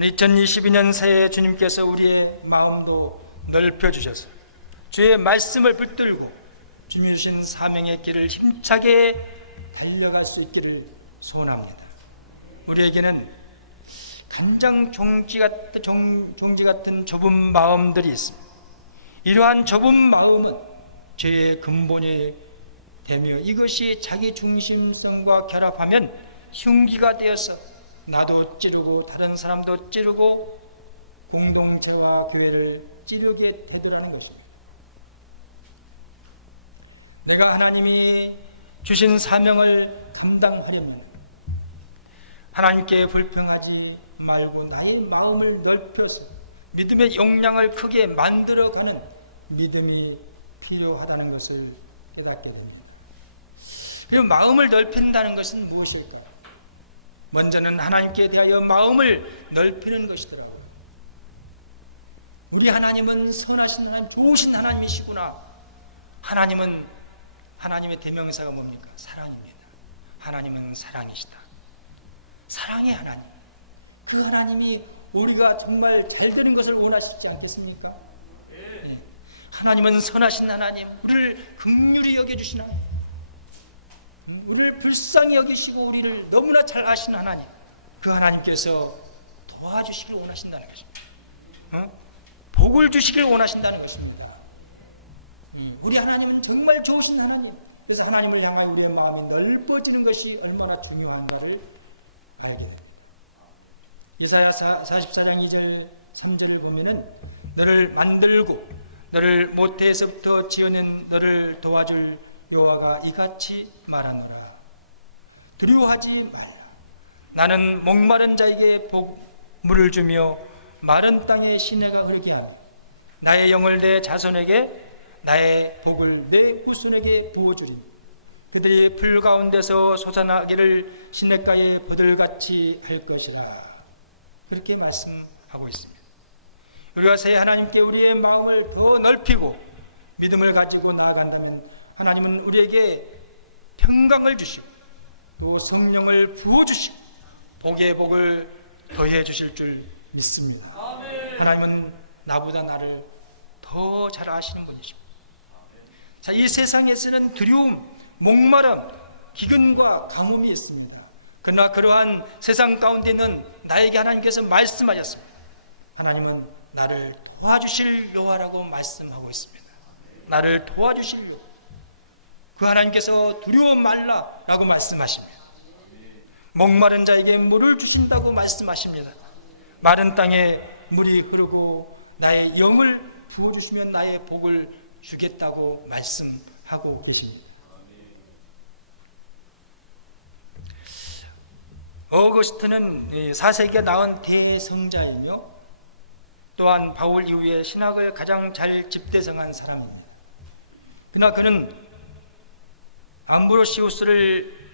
2022년 새해 주님께서 우리의 마음도 넓혀주셔서 주의 말씀을 붙들고 주님 주신 사명의 길을 힘차게 달려갈 수 있기를 소원합니다. 우리에게는 간장 종지 같은 좁은 마음들이 있습니다. 이러한 좁은 마음은 죄의 근본이 되며 이것이 자기 중심성과 결합하면 흉기가 되어서 나도 찌르고 다른 사람도 찌르고 공동체와 교회를 찌르게 되더라는 것입니다. 내가 하나님이 주신 사명을 감당하려면 하나님께 불평하지 말고 나의 마음을 넓혀서 믿음의 역량을 크게 만들어가는 믿음이 필요하다는 것을 깨닫게 됩니다. 그리고 마음을 넓힌다는 것은 무엇일까? 먼저는 하나님께 대하여 마음을 넓히는 것이더라고요. 우리 하나님은 선하신 하나님, 좋으신 하나님이시구나. 하나님의 대명사가 뭡니까? 사랑입니다. 하나님은 사랑이시다. 사랑의 하나님. 그 하나님이 우리가 정말 잘 되는 것을 원하시지 않겠습니까? 네. 하나님은 선하신 하나님, 우리를 긍휼히 여겨주신 하나님, 우리를 불쌍히 여기시고 우리를 너무나 잘 아시는 하나님, 그 하나님께서 도와주시길 원하신다는 것입니다. 복을 주시길 원하신다는 것입니다. 우리 하나님은 정말 좋으신 하나님. 그래서 하나님을 향한 우리의 마음이 넓어지는 것이 얼마나 중요한가를 알게 됩니다. 이사야 44장 2절 3절을 보면은 너를 만들고 너를 모태에서부터 지어낸 너를 도와줄 여호와가 이같이 말하노라. 두려워하지 말라. 나는 목마른 자에게 물을 주며 마른 땅에 시내가 흐르게 하라. 나의 영을 내 자손에게 나의 복을 내 후손에게 부어주리니 그들이 불 가운데서 솟아나기를 시냇가에 버들같이 할 것이라. 그렇게 말씀하고 있습니다. 우리가 새 하나님께 우리의 마음을 더 넓히고 믿음을 가지고 나아간다면 하나님은 우리에게 평강을 주시고 또 성령을 부어주시고 복의 복을 더해 주실 줄 믿습니다. 하나님은 나보다 나를 더 잘 아시는 분이십니다. 자, 이 세상에서는 두려움, 목마름, 기근과 가뭄이 있습니다. 그러나 그러한 세상 가운데 있는 나에게 하나님께서 말씀하셨습니다. 하나님은 나를 도와주실 여호와라고 말씀하고 있습니다. 나를 도와주실 여호와. 그 하나님께서 두려워 말라라고 말씀하십니다. 목마른 자에게 물을 주신다고 말씀하십니다. 마른 땅에 물이 흐르고 나의 영을 부어주시면 나의 복을 주겠다고 말씀하고 계십니다. 어거스트는 4세기에 나온 대성자이며 또한 바울 이후에 신학을 가장 잘 집대성한 사람입니다. 그러나 그는 암브로시우스를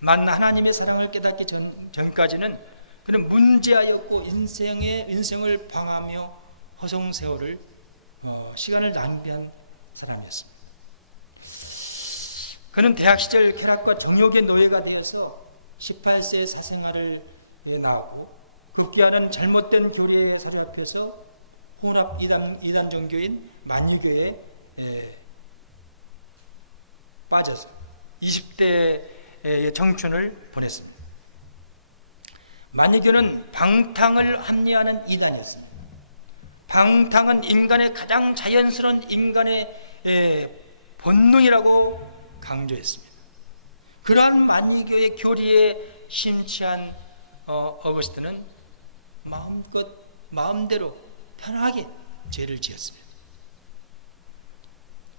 만나 하나님의 사랑을 깨닫기 전까지는 그는 문제하였고 인생을 방하며 허송세월을 시간을 낭비한 사람이었습니다. 그는 대학 시절 쾌락과 정욕의 노예가 되어서 18세의 사생활을 나왔고 급기야는 잘못된 교리에 사로잡혀서 혼합 이단 종교인 만유교에 빠져서 20대의 청춘을 보냈습니다. 만유교는 방탕을 합리화하는 이단이었습니다. 방탕은 인간의 가장 자연스러운 인간의 본능이라고 강조했습니다. 그러한 만유교의 교리에 심취한 어거스트는 마음대로 편하게 죄를 지었습니다.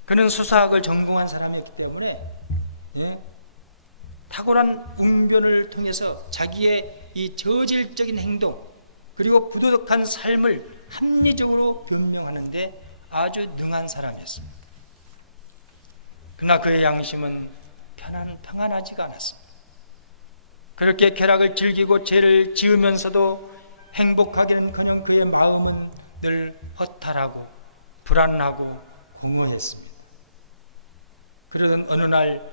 그는 수사학을 전공한 사람이었기 때문에 탁월한 웅변을 통해서 자기의 이 저질적인 행동 그리고 부도덕한 삶을 합리적으로 변명하는데 아주 능한 사람이었습니다. 그러나 그의 양심은 평안하지가 않았습니다. 그렇게 쾌락을 즐기고 죄를 지으면서도 행복하기는커녕 그의 마음은 늘 허탈하고 불안하고 공허했습니다. 그러던 어느 날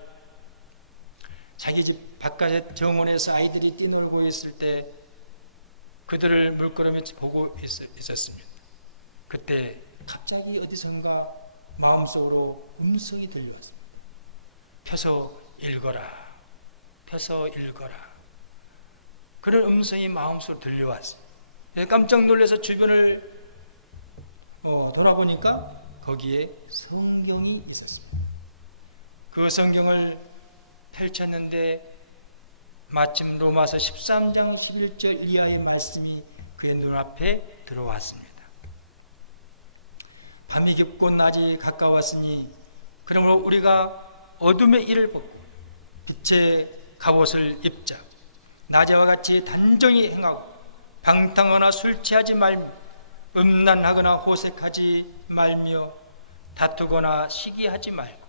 자기 집 바깥의 정원에서 아이들이 뛰놀고 있을 때 그들을 물끄러미 보고 있었습니다. 그때 갑자기 어디선가 마음속으로 음성이 들려왔습니다. 펴서 읽어라. 펴서 읽어라. 그런 음성이 마음속으로 들려왔어요. 깜짝 놀라서 주변을 돌아보니까 거기에 성경이 있었습니다. 그 성경을 펼쳤는데 마침 로마서 13장 11절 이하의 말씀이 그의 눈앞에 들어왔습니다. 밤이 깊고 낮이 가까웠으니 그러므로 우리가 어둠의 일을 벗고 빛의 갑옷을 입자. 낮에와 같이 단정히 행하고 방탕하거나 술 취하지 말며 음란하거나 호색하지 말며 다투거나 시기하지 말고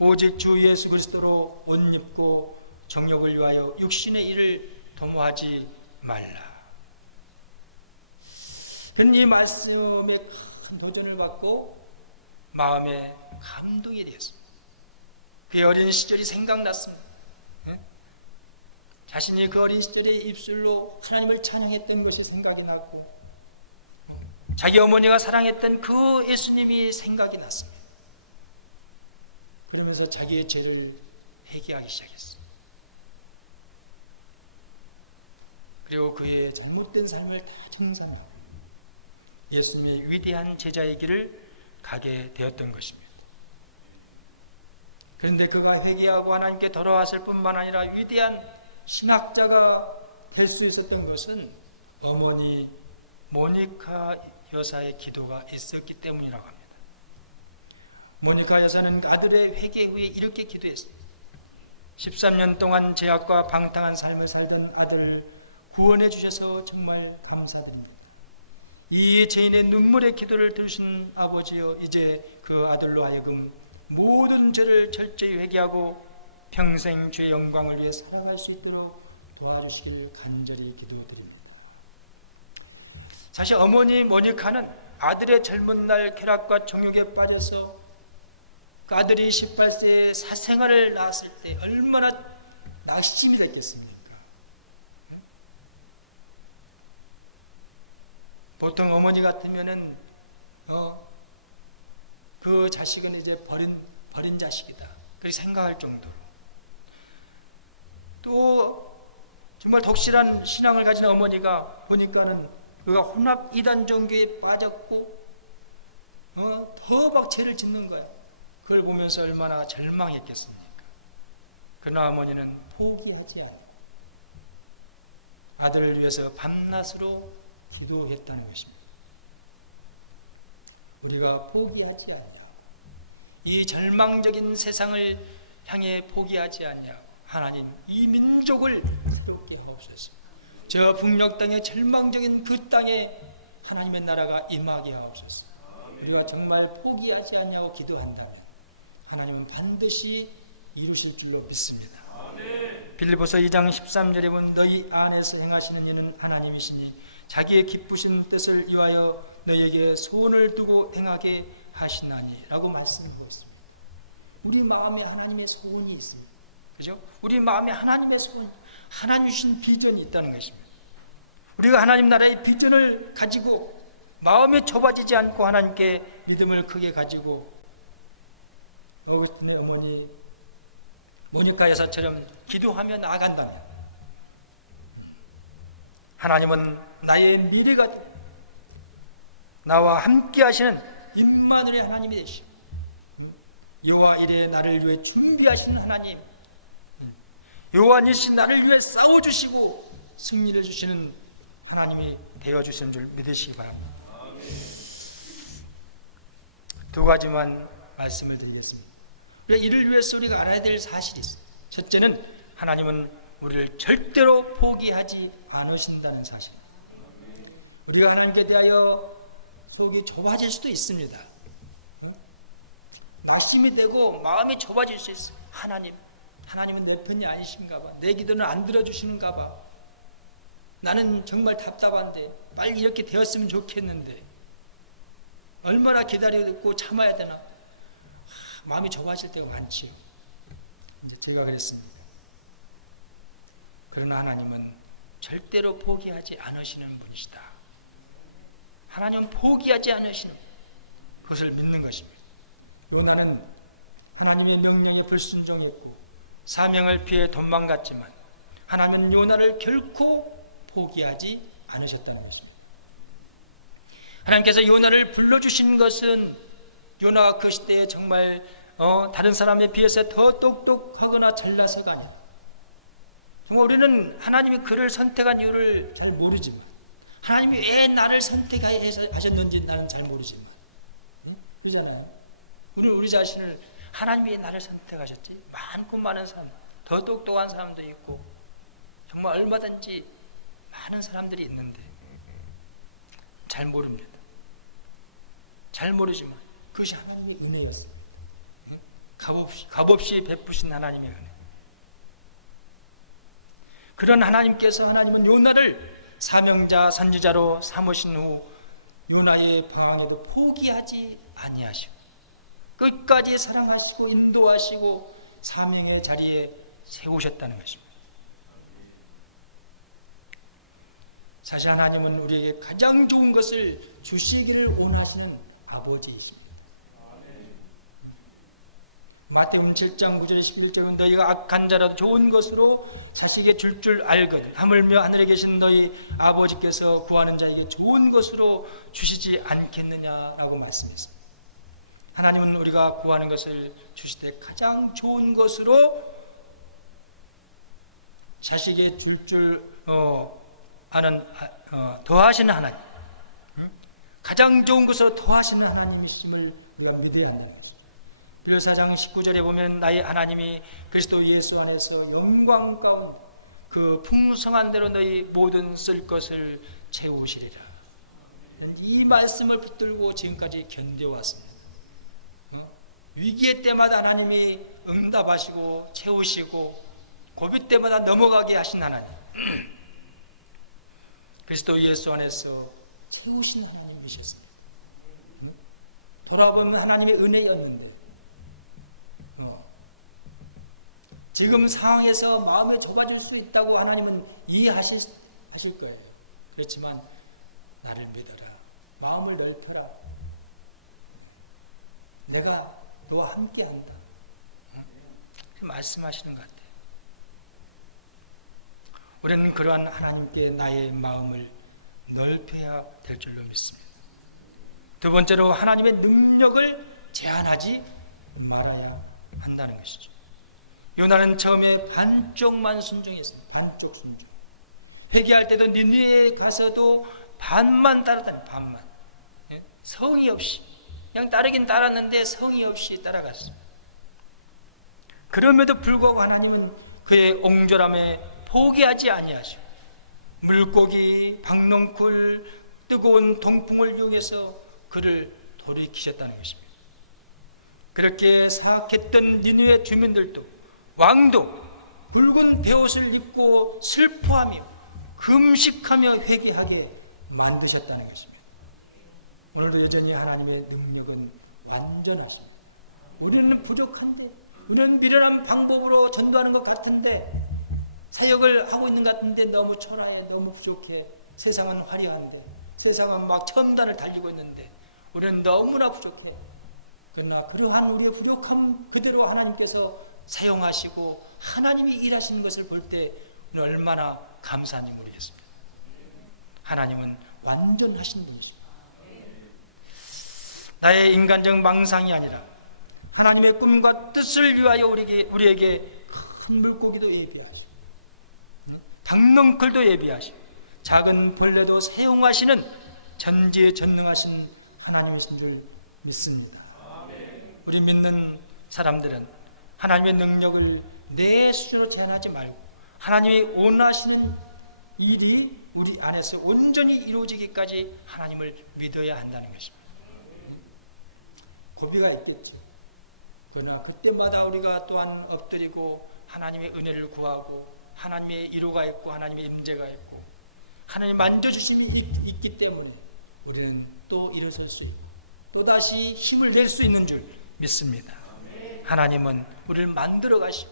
오직 주 예수 그리스도로 옷 입고 정욕을 위하여 육신의 일을 도모하지 말라. 그는 이 말씀에 큰 도전을 받고 마음에 감동이 되었습니다. 그의 어린 시절이 생각났습니다. 자신이 그 어린 시절에 입술로 하나님을 찬양했던 것이 생각이 났고 자기 어머니가 사랑했던 그 예수님이 생각이 났습니다. 그러면서 자기의 죄를 회개하기 시작했어요. 그리고 그의 잘못된 삶을 다 청산하고 예수님의 위대한 제자의 길을 가게 되었던 것입니다. 그런데 그가 회개하고 하나님께 돌아왔을 뿐만 아니라 위대한 신학자가 될 수 있었던 것은 어머니 모니카 여사의 기도가 있었기 때문이라고 합니다. 모니카 여사는 아들의 회개 후에 이렇게 기도했습니다. 13년 동안 죄악과 방탕한 삶을 살던 아들을 구원해 주셔서 정말 감사드립니다. 이 죄인의 눈물의 기도를 들으신 아버지여, 이제 그 아들로 하여금 모든 죄를 철저히 회개하고 평생 주의 영광을 위해 살아갈 수 있도록 도와주시길 간절히 기도드립니다. 사실 어머니 모니카는 아들의 젊은 날 쾌락과 정욕에 빠져서 그 아들이 18세에 사생활을 낳았을 때 얼마나 낙심이 됐겠습니까? 보통 어머니 같으면은 그 자식은 이제 버린 자식이다 그렇게 생각할 정도로, 또 정말 독실한 신앙을 가진 어머니가 보니까는 그가 혼합 이단 종교에 빠졌고 더 막 죄를 짓는 거야. 그걸 보면서 얼마나 절망했겠습니까? 그러나 어머니는 포기하지 않아 아들을 위해서 밤낮으로 기도했다는 것입니다. 우리가 포기하지 않냐, 이 절망적인 세상을 향해 포기하지 않냐. 하나님, 이 민족을 기독게 하옵소서. 저 북녘 땅의 절망적인 그 땅에 하나님의 나라가 임하게 하옵소서. 우리가 정말 포기하지 않냐고 기도한다면 하나님은 반드시 이루실 줄로 믿습니다. 빌립보서 2장 13절에 보면 너희 안에서 행하시는 이는 하나님이시니 자기의 기쁘신 뜻을 위하여 너희에게 소원을 두고 행하게 하시나니 라고 말씀하고 있습니다. 우리 마음에 하나님의 소원이 있습니다. 그죠? 우리 마음에 하나님의 소원, 하나님 주신 비전이 있다는 것입니다. 우리가 하나님 나라의 비전을 가지고 마음이 좁아지지 않고 하나님께 믿음을 크게 가지고 어거스틴의 어머니 모니카 여사처럼 기도하며 나아간다면 하나님은 나의 미래가 나와 함께 하시는 임마누엘의 하나님이 되시고 여호와 이레 나를 위해 준비하시는 하나님, 여호와 니시 나를 위해 싸워주시고 승리를 주시는 하나님이 되어주시는 줄 믿으시기 바랍니다. 두 가지만 말씀을 드리겠습니다. 우리가 이를 위해서 우리가 알아야 될 사실이 있습니다. 첫째는 하나님은 우리를 절대로 포기하지 않으신다는 사실. 우리가 하나님께 대하여 속이 좁아질 수도 있습니다. 낙심이 되고 마음이 좁아질 수 있어요. 하나님은 내 편이 아니신가 봐. 내 기도는 안 들어주시는가 봐. 나는 정말 답답한데 빨리 이렇게 되었으면 좋겠는데 얼마나 기다리고 참아야 되나. 마음이 좁아질 때가 많지요. 이제 제가 그랬습니다. 그러나 하나님은 절대로 포기하지 않으시는 분이시다. 하나님은 포기하지 않으시는, 그것을 믿는 것입니다. 요나는 하나님의 명령에 불순종했고 사명을 피해 도망갔지만 하나님은 요나를 결코 포기하지 않으셨다는 것입니다. 하나님께서 요나를 불러주신 것은 요나가 그 시대에 정말 다른 사람에 비해서 더 똑똑하거나 잘나서가 아니라, 정말 우리는 하나님이 그를 선택한 이유를 잘 모르지만, 하나님이 왜 나를 선택하셨는지 나는 잘 모르지만, 그잖아요. 우리 자신을 하나님이 왜 나를 선택하셨지? 많은 사람, 더 똑똑한 사람도 있고 정말 얼마든지 많은 사람들이 있는데 잘 모릅니다. 잘 모르지만 그것이 하나님의 은혜였어요. 값없이 베푸신 하나님의 은혜. 그런 하나님은 요나를 사명자 선지자로 삼으신 후 요나의 방황에도 포기하지 아니하시고 끝까지 사랑하시고 인도하시고 사명의 자리에 세우셨다는 것입니다. 사실 하나님은 우리에게 가장 좋은 것을 주시기를 원하시는 아버지이십니다. 마태복음 7장 9절 11절은 너희가 악한 자라도 좋은 것으로 자식에게 줄 알거든 하물며 하늘에 계신 너희 아버지께서 구하는 자에게 좋은 것으로 주시지 않겠느냐라고 말씀했습니다. 하나님은 우리가 구하는 것을 주실 때 가장 좋은 것으로 자식에게 줄 아는 더하시는 하나님, 가장 좋은 것으로 더하시는 하나님이심을 우리가 믿어야 한다는 것입니다. 빌립보서 4장 19절에 보면 나의 하나님이 그리스도 예수 안에서 영광 가운데 그 풍성한 대로 너희 모든 쓸 것을 채우시리라. 이 말씀을 붙들고 지금까지 견뎌왔습니다. 위기의 때마다 하나님이 응답하시고 채우시고 고비 때마다 넘어가게 하신 하나님, 그리스도 예수 안에서 채우신 하나님이셨습니다. 돌아보면 하나님의 은혜였는데 지금 상황에서 마음이 좁아질 수 있다고 하나님은 이해하실 거예요. 그렇지만 나를 믿어라, 마음을 넓혀라, 내가 너와 함께한다, 말씀하시는 것 같아요. 우리는 그러한 하나님께 나의 마음을 넓혀야 될 줄로 믿습니다. 두 번째로 하나님의 능력을 제한하지 말아야 한다는 것이죠. 요나는 처음에 반쪽만 순종했습니다. 반쪽 순종. 회개할 때도 니느웨에 가서도 반만 따랐다니, 반만. 성의 없이, 그냥 따르긴 따랐는데 성의 없이 따라갔습니다. 그럼에도 불구하고 하나님은 그의 옹졸함에 포기하지 아니하시고 물고기, 박넝쿨, 뜨거운 동풍을 이용해서 그를 돌이키셨다는 것입니다. 그렇게 사악했던 니느웨 주민들도, 왕도 붉은 베옷을 입고 슬퍼하며 금식하며 회개하게 만드셨다는 것입니다. 오늘도 여전히 하나님의 능력은 완전하십니다. 우리는 부족한데, 우리는 미련한 방법으로 전도하는 것 같은데, 사역을 하고 있는 것 같은데 너무 초라해, 너무 부족해. 세상은 화려한데, 세상은 막 첨단을 달리고 있는데 우리는 너무나 부족해. 그러나 그러한 우리의 부족함 그대로 하나님께서 사용하시고 하나님이 일하시는 것을 볼 때 우리는 얼마나 감사한지 모르겠습니다. 하나님은 완전하신 분이십니다. 나의 인간적 망상이 아니라 하나님의 꿈과 뜻을 위하여 우리에게 큰 물고기도 예비하시고 박넝쿨도 예비하시고 작은 벌레도 사용하시는 전지전능하신 하나님이신 줄 믿습니다. 우리 믿는 사람들은 하나님의 능력을 내 수준으로 제한하지 말고 하나님이 원하시는 일이 우리 안에서 온전히 이루어지기까지 하나님을 믿어야 한다는 것입니다. 고비가 있겠죠. 그러나 그때마다 우리가 또한 엎드리고 하나님의 은혜를 구하고 하나님의 이루가 있고 하나님의 임재가 있고 하나님 만져주심이 있기 때문에 우리는 또 일어설 수 있고 또다시 힘을 낼 수 있는 줄 믿습니다. 하나님은 우리를 만들어 가시고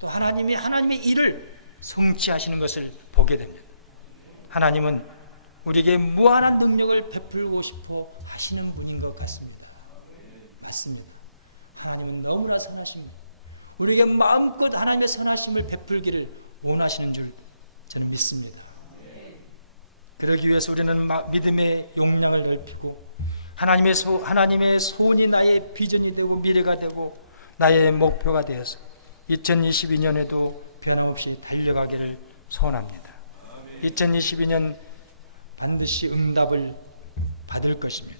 또 하나님의 일을 성취하시는 것을 보게 됩니다. 하나님은 우리에게 무한한 능력을 베풀고 싶어 하시는 분인 것 같습니다. 맞습니다. 하나님은 너무나 선하십니다. 우리에게 마음껏 하나님의 선하심을 베풀기를 원하시는 줄 저는 믿습니다. 그러기 위해서 우리는 믿음의 용량을 넓히고 하나님의 소원이 나의 비전이 되고 미래가 되고 나의 목표가 되어서 2022년에도 변함없이 달려가기를 소원합니다. 2022년 반드시 응답을 받을 것입니다.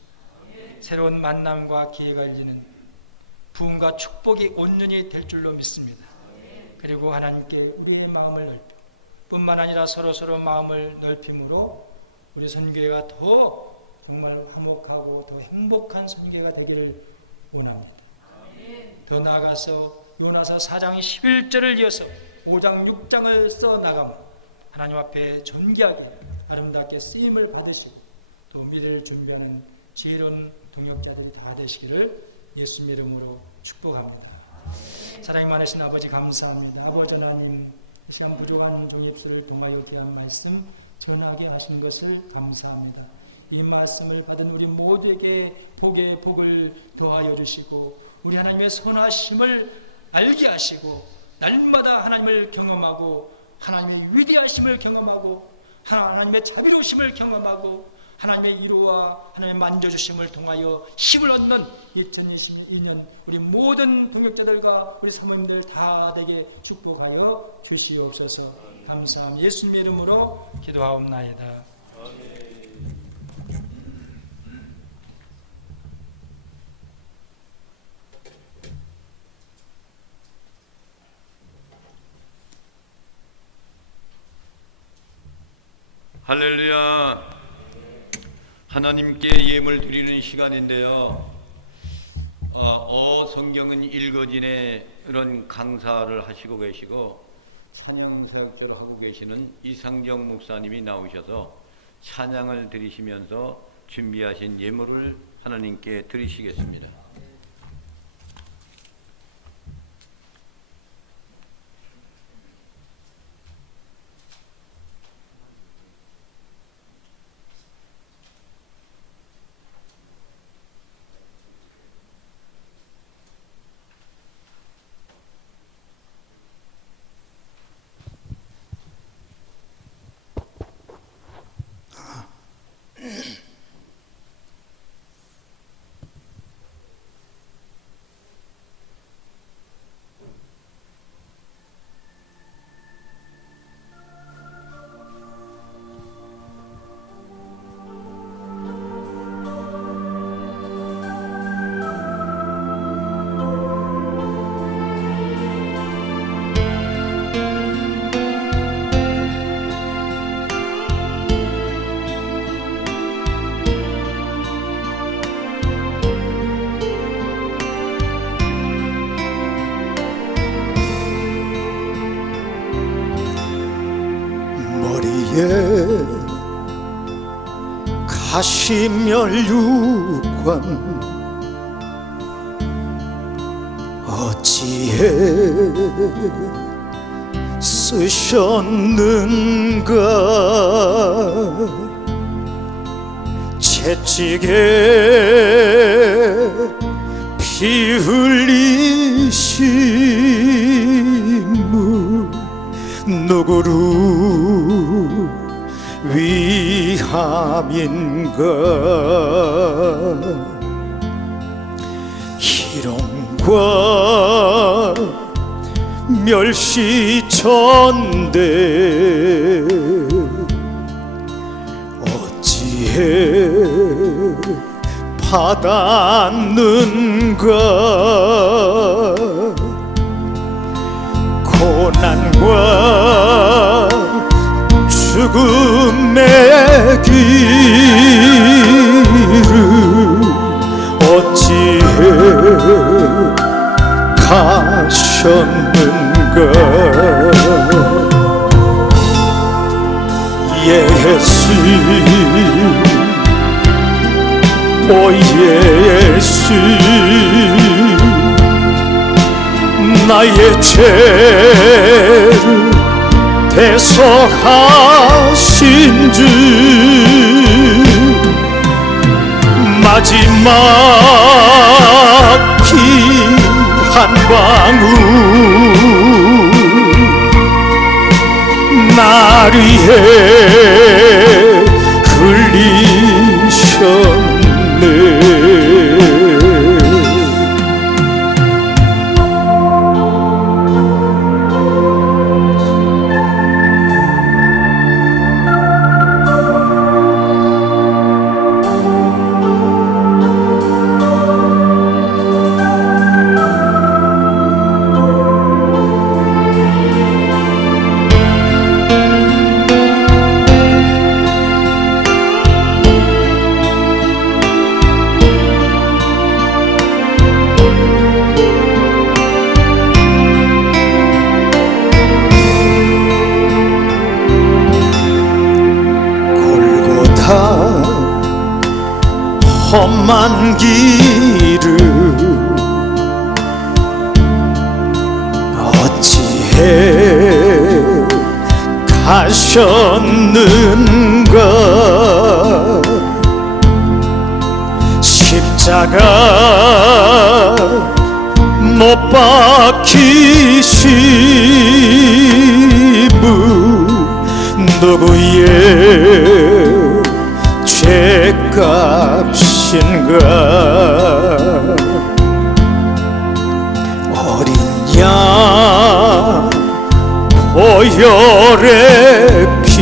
새로운 만남과 기회가 열리는 부흥과 축복이 온전히 될 줄로 믿습니다. 그리고 하나님께 우리의 마음을 넓혀 뿐만 아니라 서로 마음을 넓힘으로 우리 선교회가 더 정말 화목하고 더 행복한 선교회가 되기를 원합니다. 더 나아가서 요나서 4장 11절을 이어서 5장 6장을 써나가면 하나님 앞에 존귀하게 아름답게 쓰임을 받으시고 또 미래를 준비하는 지혜로운 동역자들이 다 되시기를 예수 이름으로 축복합니다. 사랑이 많으신 아버지 감사합니다. 아버지 하나님, 이 시간 부족한 종의 길을 통하여 귀한 말씀 전하게 하신 것을 감사합니다. 이 말씀을 받은 우리 모두에게 복의 복을 더하여 주시고 우리 하나님의 선하심을 알게 하시고 날마다 하나님을 경험하고 하나님의 위대하심을 경험하고 하나님의 자비로우심을 경험하고 하나님의 이루와 하나님의 만져주심을 통하여 힘을 얻는 2022년 우리 모든 동역자들과 우리 성도님들 다 되게 축복하여 주시옵소서. 감사합니다. 예수님 이름으로 기도하옵나이다. 할렐루야. 하나님께 예물 드리는 시간인데요. 성경은 읽어지네 이런 강사를 하시고 계시고 찬양 사역자를 하고 계시는 이상정 목사님이 나오셔서 찬양을 드리시면서 준비하신 예물을 하나님께 드리시겠습니다. 가시면류관 어찌해 쓰셨는가 채찍에 피 흘리심은 누구를 위함인가 희롱과 멸시천대 어찌해 받았는가 고난과 죽음의 길을 어찌해 가셨는가 예수 오 예수 나의 죄를 대속하신 주 마지막 피 한 방울 날 위해 흘리셨네 험한 길을 어찌해 가셨는가 십자가 못 박히심은 누구의 죄값인가 어린 양 보혈의 피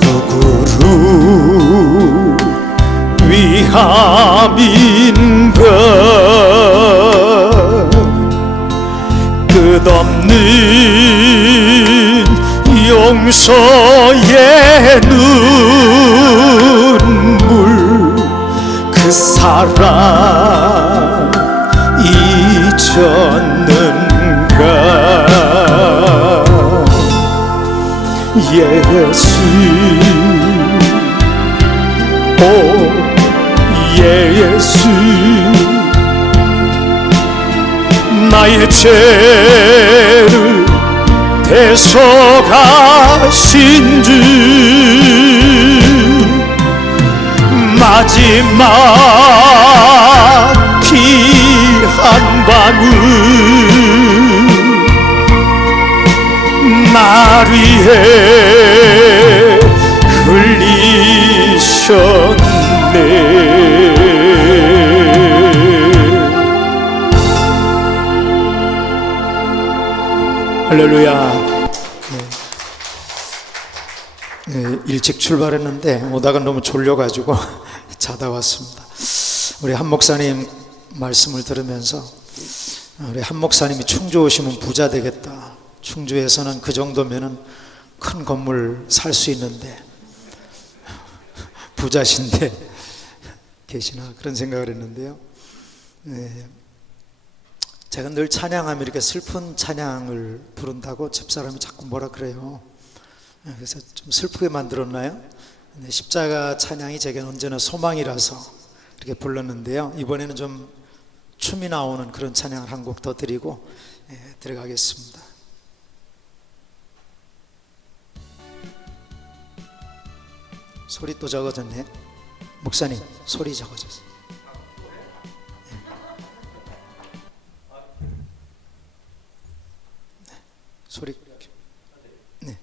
누구를 위함인가 끝없는 용서의 눈물 사랑 잊었는가 예수 오 예수 나의 죄를 대속하신 주 마지막 피 한 방울 날 위해 흘리셨네. 할렐루야. 네, 일찍 출발했는데 오다가 너무 졸려가지고 자다 왔습니다. 우리 한 목사님 말씀을 들으면서 우리 한 목사님이 충주 오시면 부자 되겠다. 충주에서는 그 정도면은 큰 건물 살 수 있는데 부자신데 계시나 그런 생각을 했는데요. 네. 제가 늘 찬양하면 이렇게 슬픈 찬양을 부른다고 집사람이 자꾸 뭐라 그래요. 그래서 좀 슬프게 만들었나요? 네, 십자가 찬양이 제게는 언제나 소망이라서 이렇게 불렀는데요. 이번에는 좀 춤이 나오는 그런 찬양을 한 곡 더 드리고 들어가겠습니다. 소리 또 적어졌네. 목사님 소리 적어졌어요. 소리 네.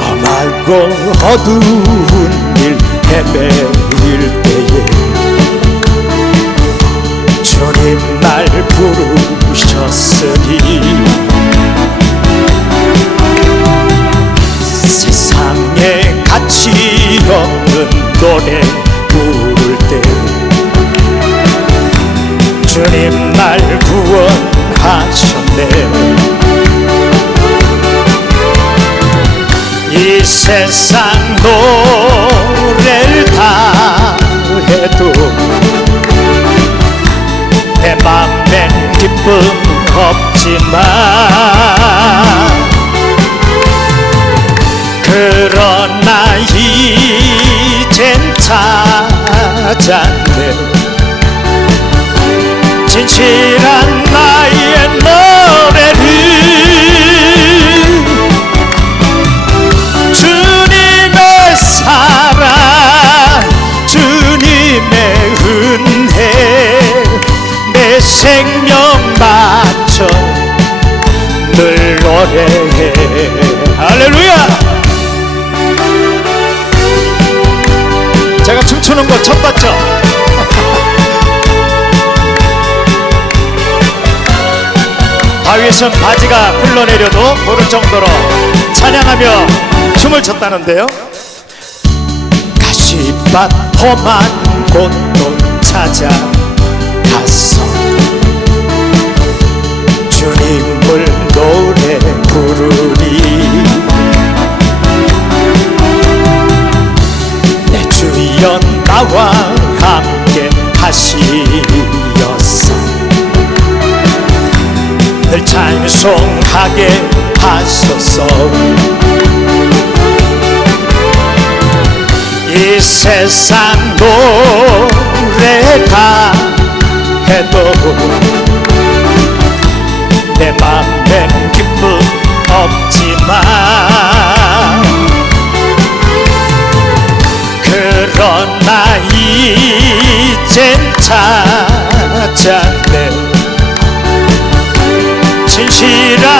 아말고 어두운 길 헤매일 때에 주님 날 부르셨으니 세상에 가치 없는 노래 부를 때 주님 날 구원하셨네. 이 세상 노래를 다 해도 내 맘엔 기쁨 없지만 그러나 이젠 찾았네. 진실한 나의 노래를 주님의 사랑 주님의 은혜 내 생명 바쳐 늘 노래해. 할렐루야. 제가 춤추는 거 처음 봤죠? 바위에선 바지가 흘러내려도 모를 정도로 찬양하며 춤을 췄다는데요. 가시밭 험한 곳도 찾아가서 주님을 노래 부르리. 내 주여 나와 함께 하시었어 늘 찬송하게 하소서. 이 세상 노래 다 해도 내 맘엔 기쁨 없지만 그러나 이젠 찾았네. 진실한